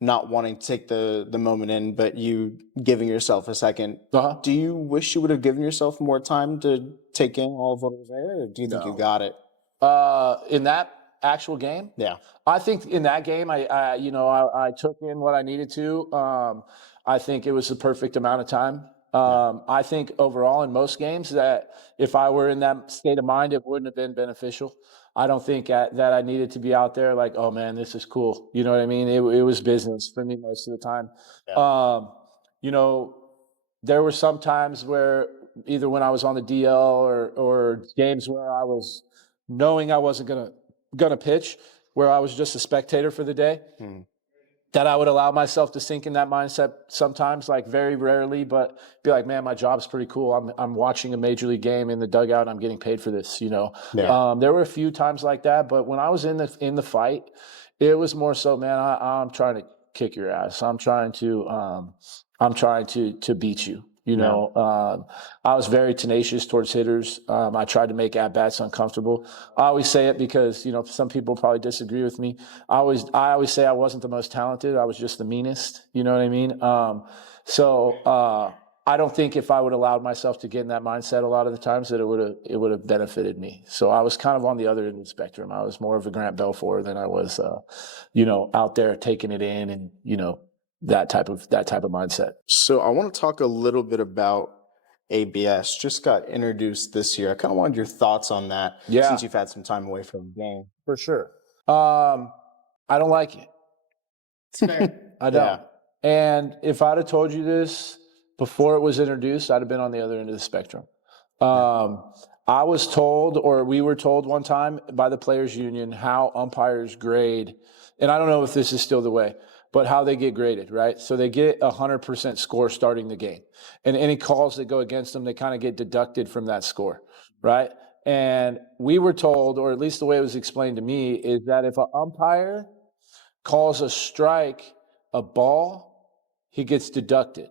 not wanting to take the moment in, but you giving yourself a second. Uh-huh. Do you wish you would have given yourself more time to take in all of what was there, or do you think you got it? In that actual game? Yeah. I think in that game, I took in what I needed to. I think it was the perfect amount of time. I think overall in most games that if I were in that state of mind, it wouldn't have been beneficial. I don't think that I needed to be out there like, oh man, this is cool. You know what I mean? It was business for me most of the time. Yeah. There were some times where either when I was on the DL or games where I was knowing I wasn't gonna pitch, where I was just a spectator for the day. That I would allow myself to sink in that mindset sometimes, like very rarely, but be like, man, my job's pretty cool. I'm watching a major league game in the dugout. I'm getting paid for this, Yeah. There were a few times like that, but when I was in the fight, it was more so, man, I'm trying to kick your ass. I'm trying to beat you. I was very tenacious towards hitters. I tried to make at-bats uncomfortable. I always say it because, some people probably disagree with me. I always say I wasn't the most talented. I was just the meanest. You know what I mean? I don't think if I would have allowed myself to get in that mindset a lot of the times that it would have benefited me. So I was kind of on the other end of the spectrum. I was more of a Grant Belfour than I was, out there taking it in and, that type of mindset. So I want to talk a little bit about ABS. Just got introduced this year. I kind of wanted your thoughts on that. Yeah. Since you've had some time away from the game. For sure. I don't like it. It's fair. I don't. Yeah. And if I'd have told you this before it was introduced, I'd have been on the other end of the spectrum. I was told, or we were told one time by the Players Union how umpires grade, and I don't know if this is still the way, but how they get graded, right? So they get 100% score starting the game. And any calls that go against them, they kind of get deducted from that score, right? And we were told, or at least the way it was explained to me, is that if an umpire calls a strike a ball, he gets deducted.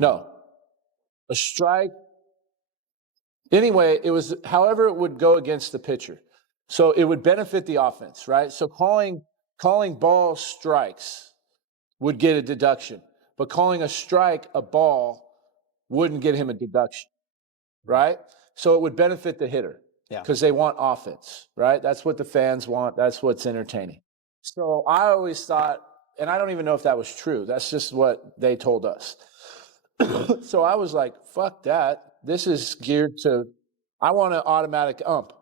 No. A strike. Anyway, it was however it would go against the pitcher. So it would benefit the offense, right? So calling ball strikes would get a deduction. but calling a strike a ball wouldn't get him a deduction, right? So it would benefit the hitter because they want offense, right? That's what the fans want. That's what's entertaining. So I always thought, and I don't even know if that was true. That's just what they told us. So I was like, fuck that. This is geared to, I want an automatic ump.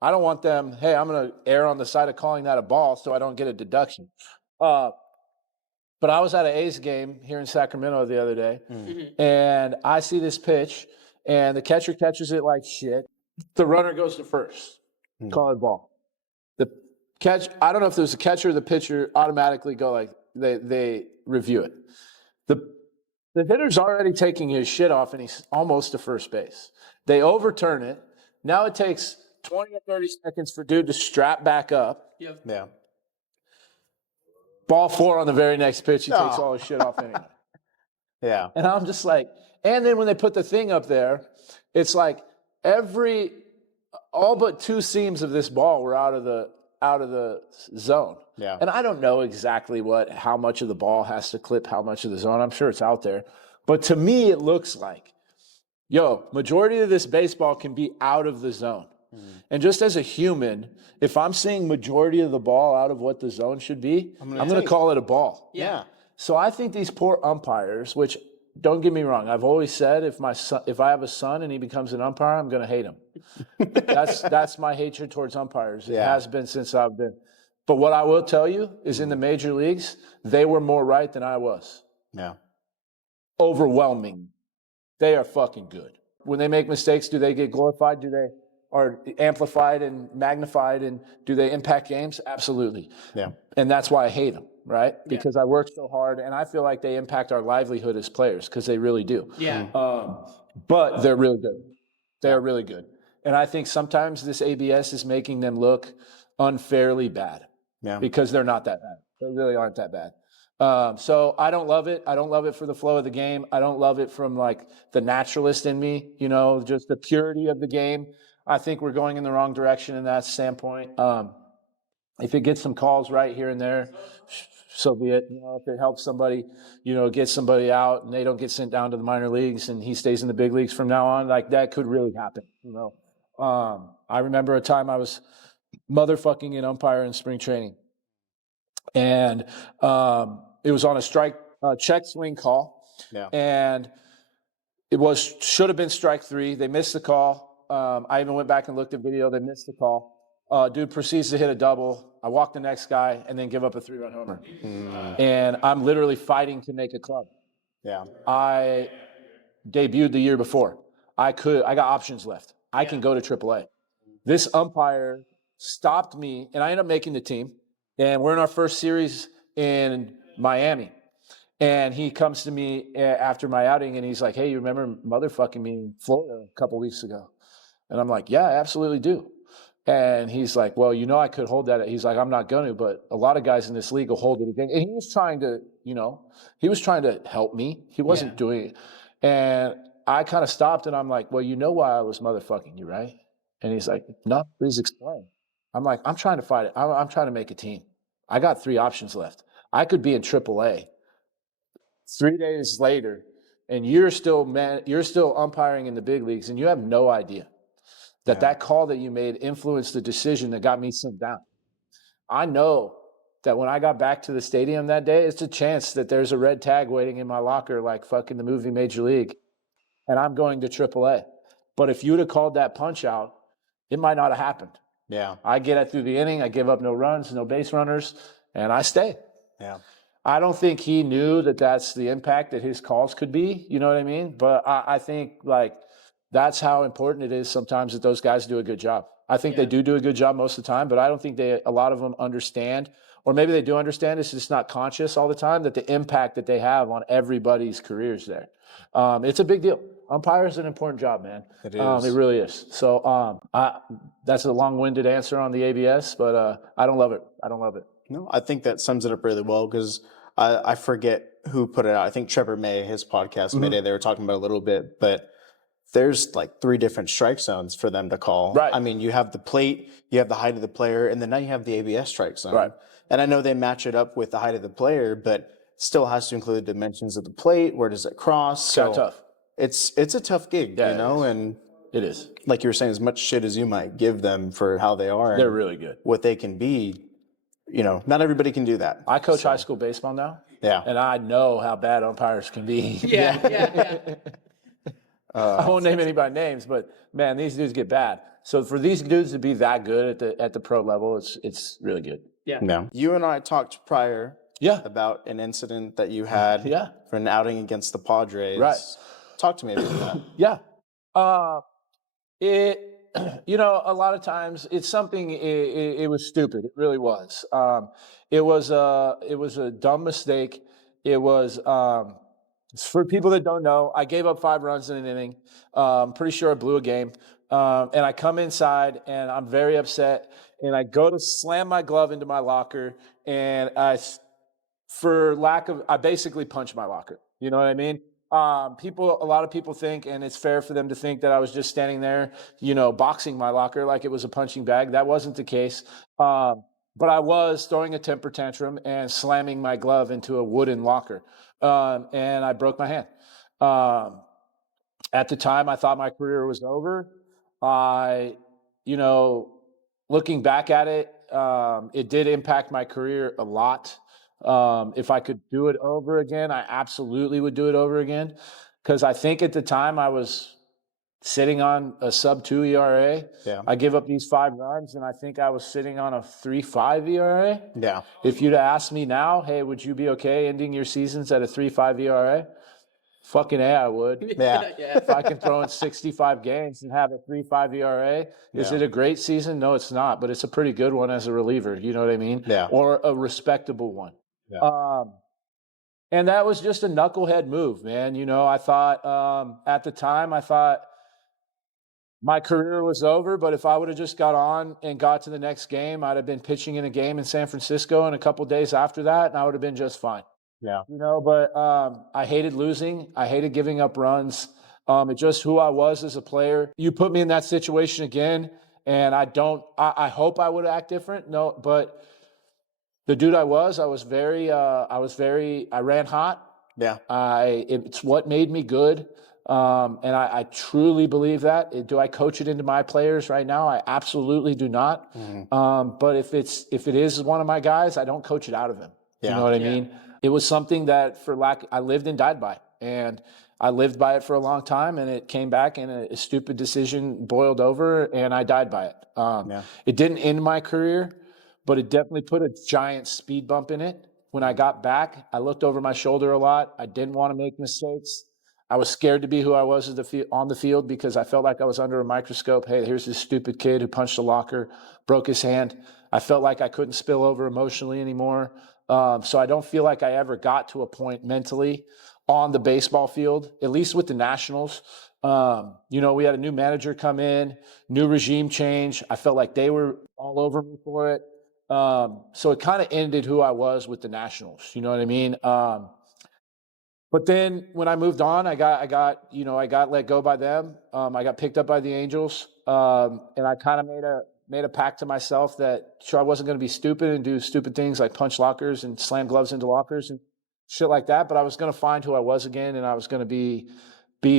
I don't want them, hey, I'm going to err on the side of calling that a ball so I don't get a deduction. But I was at an A's game here in Sacramento the other day, and I see this pitch, and the catcher catches it like shit. The runner goes to first. Call it a ball. The catch, I don't know if there's a catcher or the pitcher automatically go like, they review it. The hitter's already taking his shit off, and he's almost to first base. They overturn it. Now it takes 20 or 30 seconds for dude to strap back up. Yeah. Ball 4 on the very next pitch. He takes all his shit off anyway. Yeah. And I'm just like, and then when they put the thing up there, it's like all but 2 seams of this ball were out of the zone. Yeah. And I don't know exactly how much of the ball has to clip how much of the zone. I'm sure it's out there. But to me, it looks like, majority of this baseball can be out of the zone. And just as a human, if I'm seeing majority of the ball out of what the zone should be, I'm going to call it a ball. Yeah. So I think these poor umpires, which don't get me wrong, I've always said if I have a son and he becomes an umpire, I'm going to hate him. That's my hatred towards umpires. It has been since I've been. But what I will tell you is in the major leagues, they were more right than I was. Yeah. Overwhelming. They are fucking good. When they make mistakes, do they get glorified? Do they are amplified and magnified, and do they impact games? Absolutely. Yeah. And that's why I hate them, right? Because I work so hard, and I feel like they impact our livelihood as players, because they really do. Yeah. But they're really good. They're really good. And I think sometimes this ABS is making them look unfairly bad. Yeah. Because they're not that bad. They really aren't that bad. So I don't love it. I don't love it for the flow of the game. I don't love it from like the naturalist in me, just the purity of the game. I think we're going in the wrong direction in that standpoint. If it gets some calls right here and there, so be it. If it helps somebody, get somebody out and they don't get sent down to the minor leagues and he stays in the big leagues from now on, like that could really happen. I remember a time I was motherfucking an umpire in spring training, and it was on a strike check swing call, and it should have been strike 3. They missed the call. I even went back and looked at video. They missed the call. Dude proceeds to hit a double. I walk the next guy and then give up a 3-run homer. And I'm literally fighting to make a club. Yeah. I debuted the year before. I got options left. I can go to AAA. This umpire stopped me, and I ended up making the team. And we're in our first series in Miami. And he comes to me after my outing, and he's like, hey, you remember motherfucking me in Florida a couple weeks ago? And I'm like, yeah, I absolutely do. And he's like, well, I could hold that. He's like, I'm not going to, but a lot of guys in this league will hold it again. And he was trying to help me. He wasn't doing it. And I kind of stopped, and I'm like, well, you know why I was motherfucking you, right? And he's like, no, please explain. I'm like, I'm trying to fight it. I'm trying to make a team. I got 3 options left. I could be in AAA 3 days later, and you're still umpiring in the big leagues, and you have no idea that call that you made influenced the decision that got me sent down. I know that when I got back to the stadium that day, it's a chance that there's a red tag waiting in my locker like fucking the movie Major League, and I'm going to AAA. But if you'd have called that punch out, it might not have happened. Yeah. I get it through the inning. I give up no runs, no base runners, and I stay. Yeah. I don't think he knew that that's the impact that his calls could be. You know what I mean? But I think like that's how important it is sometimes that those guys do a good job. I think they do a good job most of the time, but I don't think a lot of them understand, or maybe they do understand, it's just not conscious all the time, that the impact that they have on everybody's careers there. It's a big deal. Umpire is an important job, man. It is. It really is. So that's a long-winded answer on the ABS, but I don't love it. I don't love it. No, I think that sums it up really well, because I forget who put it out. I think Trevor May, his podcast, Mayday, they were talking about a little bit, but there's like 3 different strike zones for them to call. Right. I mean, you have the plate, you have the height of the player, and then now you have the ABS strike zone. Right. And I know they match it up with the height of the player, but still has to include dimensions of the plate. Where does it cross? It's kind of tough. It's a tough gig, Yeah, you know, and it is. Like you were saying, as much shit as you might give them for how they are, they're really good. What they can be, you know, not everybody can do that. I coach high school baseball now. Yeah. And I know how bad umpires can be. Yeah. I won't name anybody names, but man, these dudes get bad. So for these dudes to be that good at the pro level, it's really good. Yeah. You and I talked prior Yeah. about an incident that you had for an outing against the Padres. Right. Talk to me about that. Yeah. You know, a lot of times it's something, it was stupid. It really was. It was a dumb mistake. It was, for people that don't know, I gave up 5 runs in an inning. Pretty sure I blew a game. And I come inside and I'm very upset. And I go to slam my glove into my locker. And I basically punched my locker. You know what I mean? A lot of people think, and it's fair for them to think, that I was just standing there, you know, boxing my locker like it was a punching bag. That wasn't the case. But I was throwing a temper tantrum and slamming my glove into a wooden locker. And I broke my hand. At the time, I thought my career was over. Looking back at it, it did impact my career a lot. If I could do it over again, I absolutely would do it over again. Because I think at the time I was sitting on a sub-2 ERA. Yeah. I give up these 5 runs, and I think I was sitting on a 3.5 ERA. Yeah. If you'd asked me now, hey, would you be okay ending your seasons at a 3.5 ERA? Fucking A, I would. Yeah. If I can throw in 65 games and have a 3.5 ERA, is it a great season? No, it's not, but it's a pretty good one as a reliever. You know what I mean? Yeah. Or a respectable one. Yeah. And that was just a knucklehead move, man. You know, I thought at the time, I thought my career was over, but if I would have just got on and got to the next game, I'd have been pitching in a game in San Francisco and a couple days after that, and I would have been just fine. Yeah. You know, but I hated losing. I hated giving up runs. It's just who I was as a player. You put me in that situation again, and I hope I would act different. No, but the dude I ran hot. Yeah. It's what made me good. And I truly believe that. Do I coach it into my players right now? I absolutely do not. Mm-hmm. But if it is one of my guys, I don't coach it out of him. Yeah. You know what I mean? It was something that I lived and died by. And I lived by it for a long time, and it came back, and a stupid decision boiled over, and I died by it. It didn't end my career, but it definitely put a giant speed bump in it. When I got back, I looked over my shoulder a lot. I didn't want to make mistakes. I was scared to be who I was on the field because I felt like I was under a microscope. Hey, here's this stupid kid who punched a locker, broke his hand. I felt like I couldn't spill over emotionally anymore. So I don't feel like I ever got to a point mentally on the baseball field, at least with the Nationals. We had a new manager come in, new regime change. I felt like they were all over me for it. So it kind of ended who I was with the Nationals. You know what I mean? But then when I moved on, I got let go by them. I got picked up by the Angels, and I kind of made a pact to myself that I wasn't going to be stupid and do stupid things like punch lockers and slam gloves into lockers and shit like that. But I was going to find who I was again, and I was going to be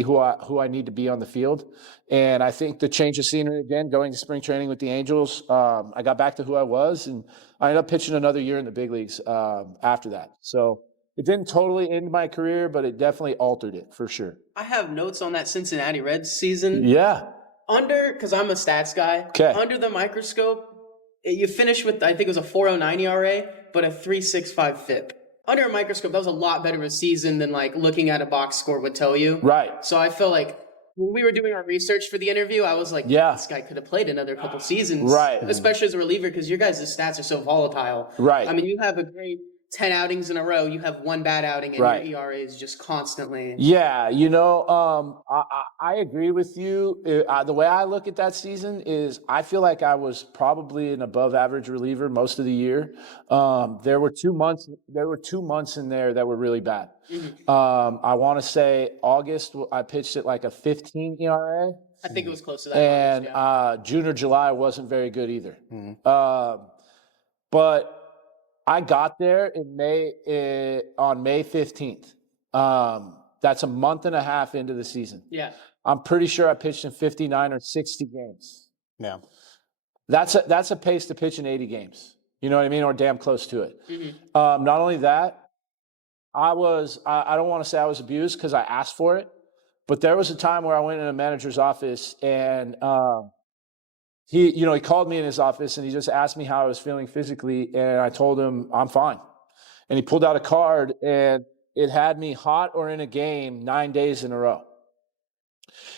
who I need to be on the field. And I think the change of scenery again, going to spring training with the Angels, I got back to who I was, and I ended up pitching another year in the big leagues after that. So it didn't totally end my career, but it definitely altered it for sure. I have notes on that Cincinnati Reds season. Yeah. Because I'm a stats guy. Okay. Under the microscope, you finished with, I think it was a 4.09 ERA, but a 3.65 FIP. Under a microscope, that was a lot better of a season than like looking at a box score would tell you. Right. So I feel like when we were doing our research for the interview, I was like, this guy could have played another couple seasons. Right. Especially as a reliever, because your guys' stats are so volatile. Right. I mean, you have a great 10 outings in a row, you have one bad outing, and your ERA is just constantly. Yeah, I agree with you. The way I look at that season is I feel like I was probably an above average reliever most of the year. There were 2 months in there that were really bad. Mm-hmm. I want to say August, I pitched at like a 15 ERA. I think it was close to that. And August, yeah. June or July wasn't very good either. Mm-hmm. But I got there in on May 15th. That's a month and a half into the season. Yeah. I'm pretty sure I pitched in 59 or 60 games. Yeah. That's a pace to pitch in 80 games. You know what I mean? Or damn close to it. Mm-hmm. Not only that, I don't want to say I was abused because I asked for it, but there was a time where I went in a manager's office and he called me in his office and he just asked me how I was feeling physically, and I told him I'm fine. And he pulled out a card and it had me hot or in a game 9 days in a row.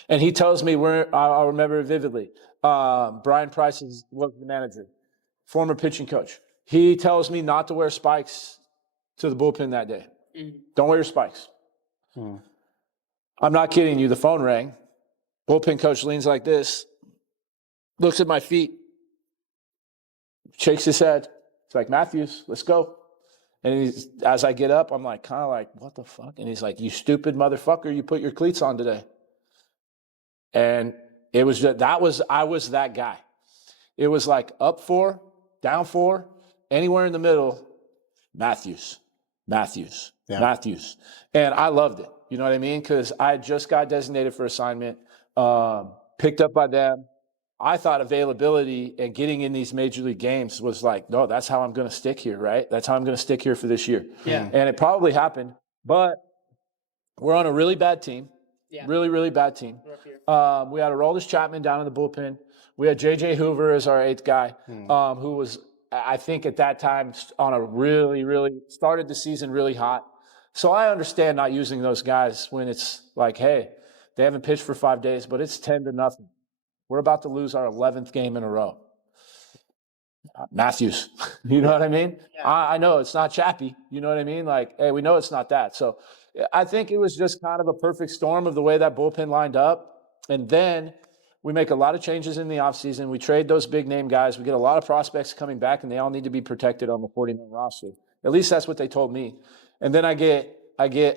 And he tells me, I'll remember it vividly. Brian Price was the manager, former pitching coach. He tells me not to wear spikes to the bullpen that day. Mm-hmm. Don't wear your spikes. I'm not kidding you. The phone rang. Bullpen coach leans like this, looks at my feet, shakes his head. It's like, Matthews, let's go. And as I get up, I'm like, kind of like, what the fuck? And he's like, you stupid motherfucker, you put your cleats on today. And it was just, I was that guy. It was like up 4, down 4, anywhere in the middle, Matthews. And I loved it. You know what I mean? Because I just got designated for assignment, picked up by them. I thought availability and getting in these major league games was like, no, that's how I'm going to stick here, right? That's how I'm going to stick here for this year. Yeah. And it probably happened, but we're on a really bad team. Yeah. Really, really bad team. We had Aroldis Chapman down in the bullpen. We had J.J. Hoover as our 8th guy, who was, I think at that time, on a really, really, started the season really hot. So I understand not using those guys when it's like, hey, they haven't pitched for 5 days, but it's 10-0. We're about to lose our 11th game in a row. Matthews, you know what I mean? Yeah. I know it's not Chappie, you know what I mean? Like, hey, we know it's not that. So I think it was just kind of a perfect storm of the way that bullpen lined up. And then we make a lot of changes in the offseason. We trade those big name guys. We get a lot of prospects coming back, and they all need to be protected on the 40-man roster. At least that's what they told me. And then I get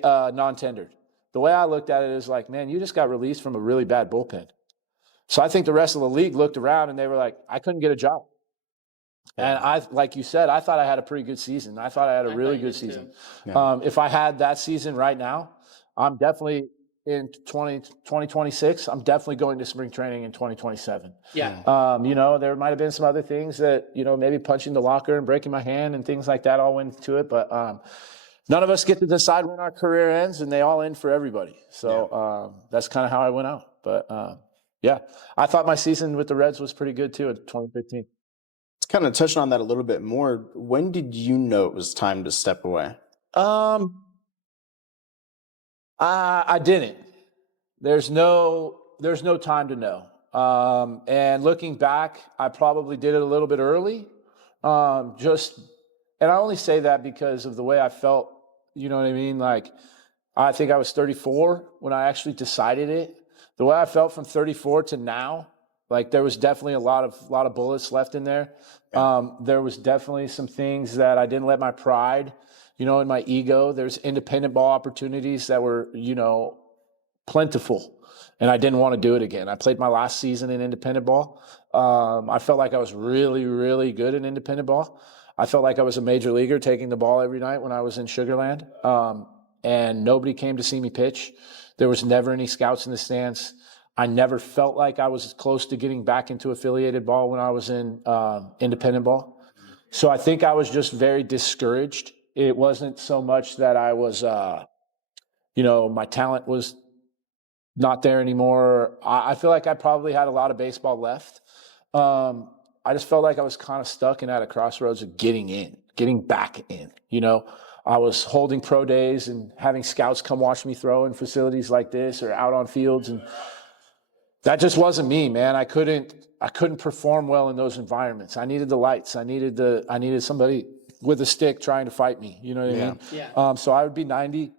non-tendered. The way I looked at it is like, man, you just got released from a really bad bullpen. So I think the rest of the league looked around and they were like, I couldn't get a job. And I, like you said, I thought I had a pretty good season. I thought I had a really good season. Yeah. If I had that season right now, I'm definitely in 2026, I'm definitely going to spring training in 2027. Yeah. There might have been some other things that, maybe punching the locker and breaking my hand and things like that all went into it. But none of us get to decide when our career ends, and they all end for everybody. So that's kind of how I went out. But yeah, I thought my season with the Reds was pretty good too in 2015. It's kind of touching on that a little bit more. When did you know it was time to step away? I didn't. There's no time to know. And looking back, I probably did it a little bit early. And I only say that because of the way I felt. You know what I mean? Like, I think I was 34 when I actually decided it. The way I felt from 34 to now, like there was definitely a lot of bullets left in there. Yeah. There was definitely some things that I didn't let my pride, in my ego. There's independent ball opportunities that were, plentiful, and I didn't want to do it again. I played my last season in independent ball. I felt like I was really, really good in independent ball. I felt like I was a major leaguer taking the ball every night when I was in Sugar Land, and nobody came to see me pitch. There was never any scouts in the stands. I never felt like I was close to getting back into affiliated ball when I was in independent ball. So I think I was just very discouraged. It wasn't so much that I was, my talent was not there anymore. I feel like I probably had a lot of baseball left. I just felt like I was kind of stuck and at a crossroads of getting back in, I was holding pro days and having scouts come watch me throw in facilities like this or out on fields. And that just wasn't me, man. I couldn't perform well in those environments. I needed the lights. I needed somebody with a stick trying to fight me. You know what I mean? Yeah. So I would be 90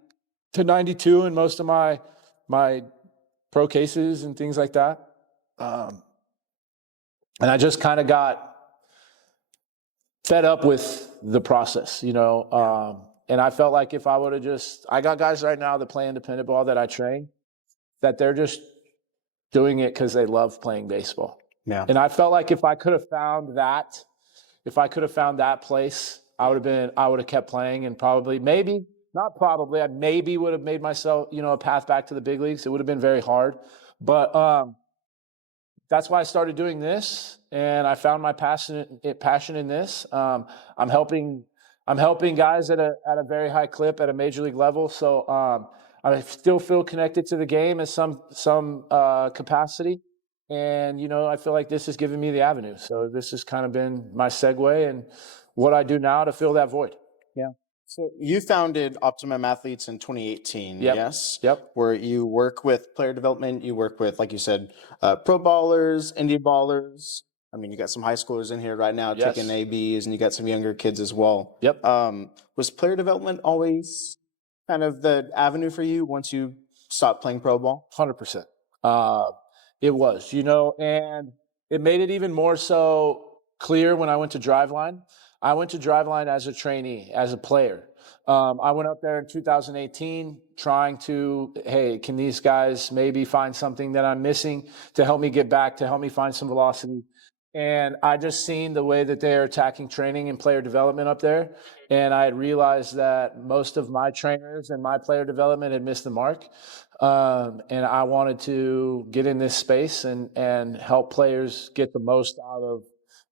to 92 in most of my pro cases and things like that. And I just kind of got fed up with the process, and I felt like if I would have I got guys right now that play independent ball that I train, that they're just doing it because they love playing baseball. Yeah. And I felt like if I could have found that place, I would have kept playing and I maybe would have made myself, a path back to the big leagues. It would have been very hard, but that's why I started doing this, and I found my passion in this. I'm helping guys at a very high clip at a major league level. So I still feel connected to the game in some capacity, and I feel like this has given me the avenue. So this has kind of been my segue and what I do now to fill that void. Yeah. So you founded Optimum Athletes in 2018, Yep. yes? Yep. Where you work with player development, you work with, like you said, pro ballers, indie ballers. I mean, you got some high schoolers in here right now Yes. taking ABs, and you got some younger kids as well. Yep. Was player development always kind of the avenue for you once you stopped playing pro ball? 100%. It was, and it made it even more so clear when I went to Driveline. I went to Driveline as a trainee, as a player. I went up there in 2018 trying to, hey, can these guys maybe find something that I'm missing to help me get back, to help me find some velocity? And I just seen the way that they're attacking training and player development up there. And I had realized that most of my trainers and my player development had missed the mark. And I wanted to get in this space and help players get the most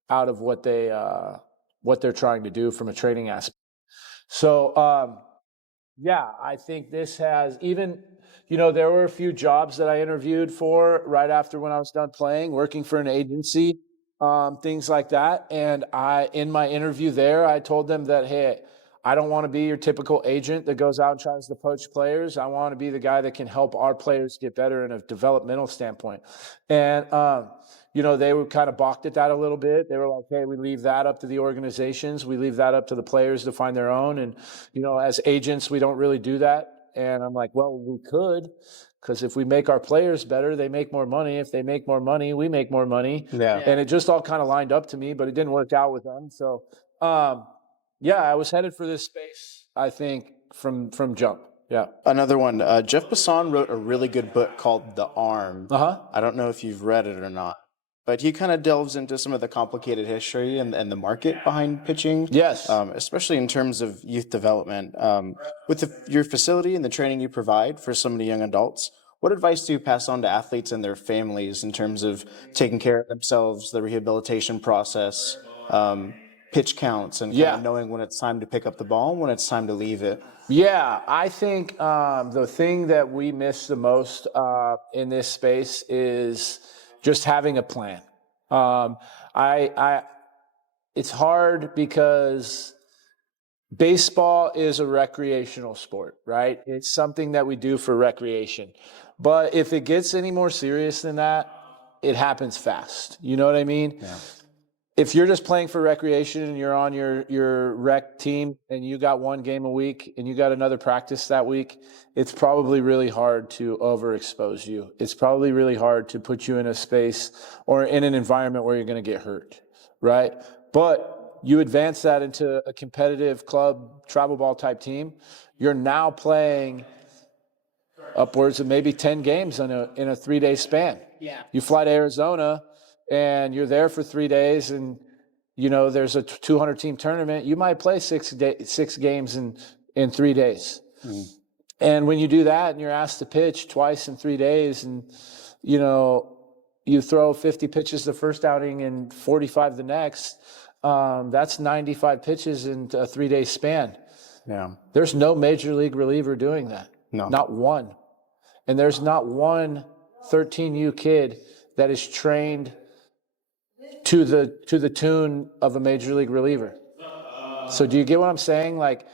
out of what they're trying to do from a training aspect. So, I think this has even, there were a few jobs that I interviewed for right after when I was done playing, working for an agency, things like that. And in my interview there, I told them that, hey, I don't want to be your typical agent that goes out and tries to poach players. I want to be the guy that can help our players get better in a developmental standpoint. And, they were kind of balked at that a little bit. They were like, hey, we leave that up to the organizations. We leave that up to the players to find their own. And, as agents, we don't really do that. And I'm like, well, we could, because if we make our players better, they make more money. If they make more money, we make more money. Yeah. And it just all kind of lined up to me, but it didn't work out with them. So, I was headed for this space, I think, from jump. Yeah. Another one, Jeff Bassan wrote a really good book called The Arm. Uh-huh. I don't know if you've read it or not, but he kind of delves into some of the complicated history and the market behind pitching. Yes. Especially in terms of youth development. With your facility and the training you provide for so many young adults, what advice do you pass on to athletes and their families in terms of taking care of themselves, the rehabilitation process, pitch counts, and kind of knowing when it's time to pick up the ball and when it's time to leave it? Yeah, I think the thing that we miss the most in this space is just having a plan. It's hard because baseball is a recreational sport, right? It's something that we do for recreation. But if it gets any more serious than that, it happens fast. You know what I mean? Yeah. If you're just playing for recreation and you're on your rec team and you got one game a week and you got another practice that week, it's probably really hard to overexpose you. It's probably really hard to put you in a space or in an environment where you're going to get hurt, right? But you advance that into a competitive club, travel ball type team, you're now playing upwards of maybe 10 games in a 3-day span. Yeah. You fly to Arizona and you're there for 3 days and, there's a 200-team tournament, you might play 6 games in 3 days. Mm. And when you do that and you're asked to pitch twice in 3 days and, you throw 50 pitches the first outing and 45 the next, that's 95 pitches in a 3-day span. Yeah. There's no major league reliever doing that. No. Not one. And there's not one 13U kid that is trained to the tune of a major league reliever. So do you get what I'm saying? Like,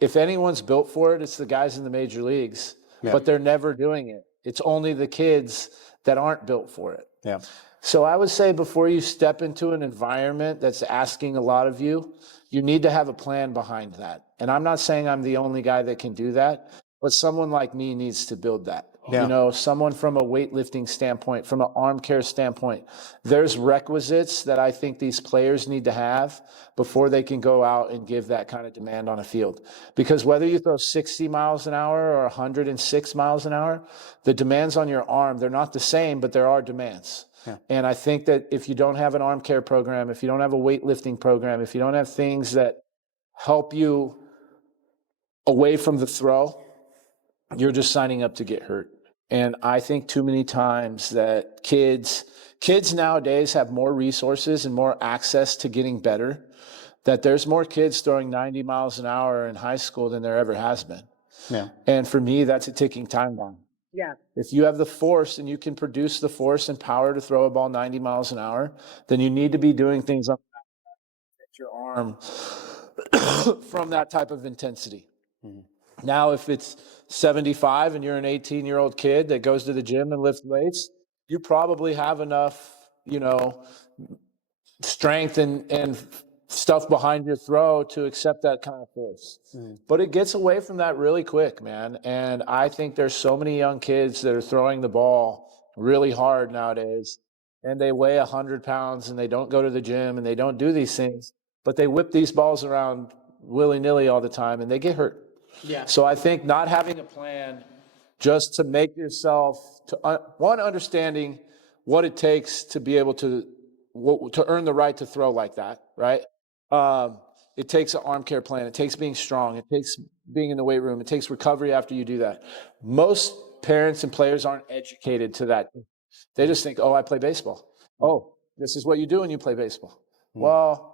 if anyone's built for it, it's the guys in the major leagues, but they're never doing it. It's only the kids that aren't built for it. Yeah. So I would say before you step into an environment that's asking a lot of you, you need to have a plan behind that. And I'm not saying I'm the only guy that can do that, but someone like me needs to build that. Yeah. Someone from a weightlifting standpoint, from an arm care standpoint, there's requisites that I think these players need to have before they can go out and give that kind of demand on a field. Because whether you throw 60 miles an hour or 106 miles an hour, the demands on your arm, they're not the same, but there are demands. Yeah. And I think that if you don't have an arm care program, if you don't have a weightlifting program, if you don't have things that help you away from the throw, you're just signing up to get hurt. And I think too many times that kids nowadays have more resources and more access to getting better, that there's more kids throwing 90 miles an hour in high school than there ever has been. Yeah. And for me, that's a ticking time bomb. Yeah. If you have the force and you can produce the force and power to throw a ball 90 miles an hour, then you need to be doing things on your arm from that type of intensity. Mm-hmm. Now, if it's 75 and you're an 18-year-old kid that goes to the gym and lifts weights, you probably have enough, strength and stuff behind your throw to accept that kind of force. Mm. But it gets away from that really quick, man. And I think there's so many young kids that are throwing the ball really hard nowadays, and they weigh 100 pounds and they don't go to the gym and they don't do these things, but they whip these balls around willy-nilly all the time and they get hurt. Yeah. So I think not having a plan just to make yourself, understanding what it takes to be able to earn the right to throw like that, right? It takes an arm care plan. It takes being strong. It takes being in the weight room. It takes recovery after you do that. Most parents and players aren't educated to that. They just think, oh, I play baseball. Oh, this is what you do when you play baseball. Mm. Well,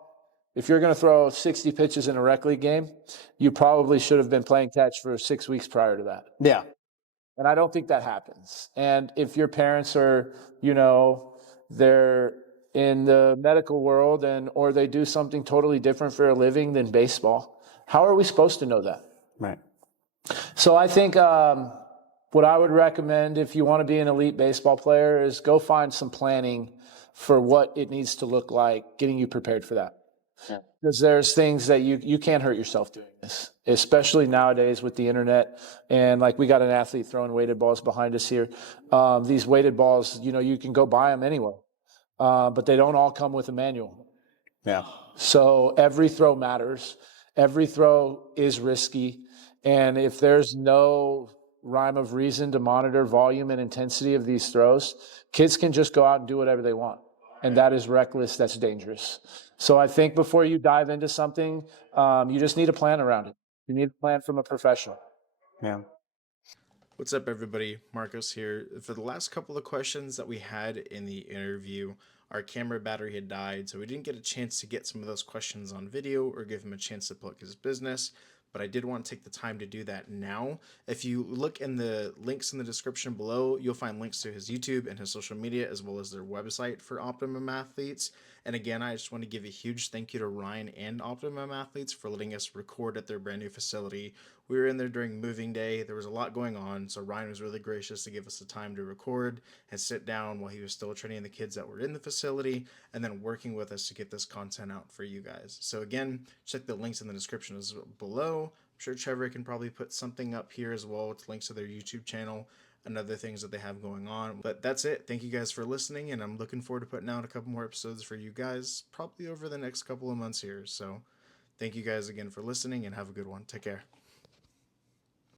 if you're going to throw 60 pitches in a rec league game, you probably should have been playing catch for 6 weeks prior to that. Yeah. And I don't think that happens. And if your parents are, they're in the medical world or they do something totally different for a living than baseball, how are we supposed to know that? Right. So I think what I would recommend if you want to be an elite baseball player is go find some planning for what it needs to look like, getting you prepared for that. Yeah. Because there's things that you can't hurt yourself doing this, especially nowadays with the internet. And like we got an athlete throwing weighted balls behind us here. These weighted balls, you can go buy them anywhere, but they don't all come with a manual. Yeah. So every throw matters. Every throw is risky. And if there's no rhyme of reason to monitor volume and intensity of these throws, kids can just go out and do whatever they want. And that is reckless. That's dangerous. So I think before you dive into something, you just need a plan around it. You need a plan from a professional. Yeah. What's up, everybody? Marcos here. For the last couple of questions that we had in the interview, our camera battery had died, so we didn't get a chance to get some of those questions on video or give him a chance to plug his business. But I did want to take the time to do that now. If you look in the links in the description below, you'll find links to his YouTube and his social media, as well as their website for Optimum Athletes. And again, I just want to give a huge thank you to Ryan and Optimum Athletes for letting us record at their brand new facility. We were in there during moving day. There was a lot going on, so Ryan was really gracious to give us the time to record and sit down while he was still training the kids that were in the facility and then working with us to get this content out for you guys. So again, check the links in the description below. I'm sure Trevor can probably put something up here as well with links to their YouTube channel and other things that they have going on. But that's it. Thank you guys for listening, and I'm looking forward to putting out a couple more episodes for you guys probably over the next couple of months here. So thank you guys again for listening, and have a good one. Take care.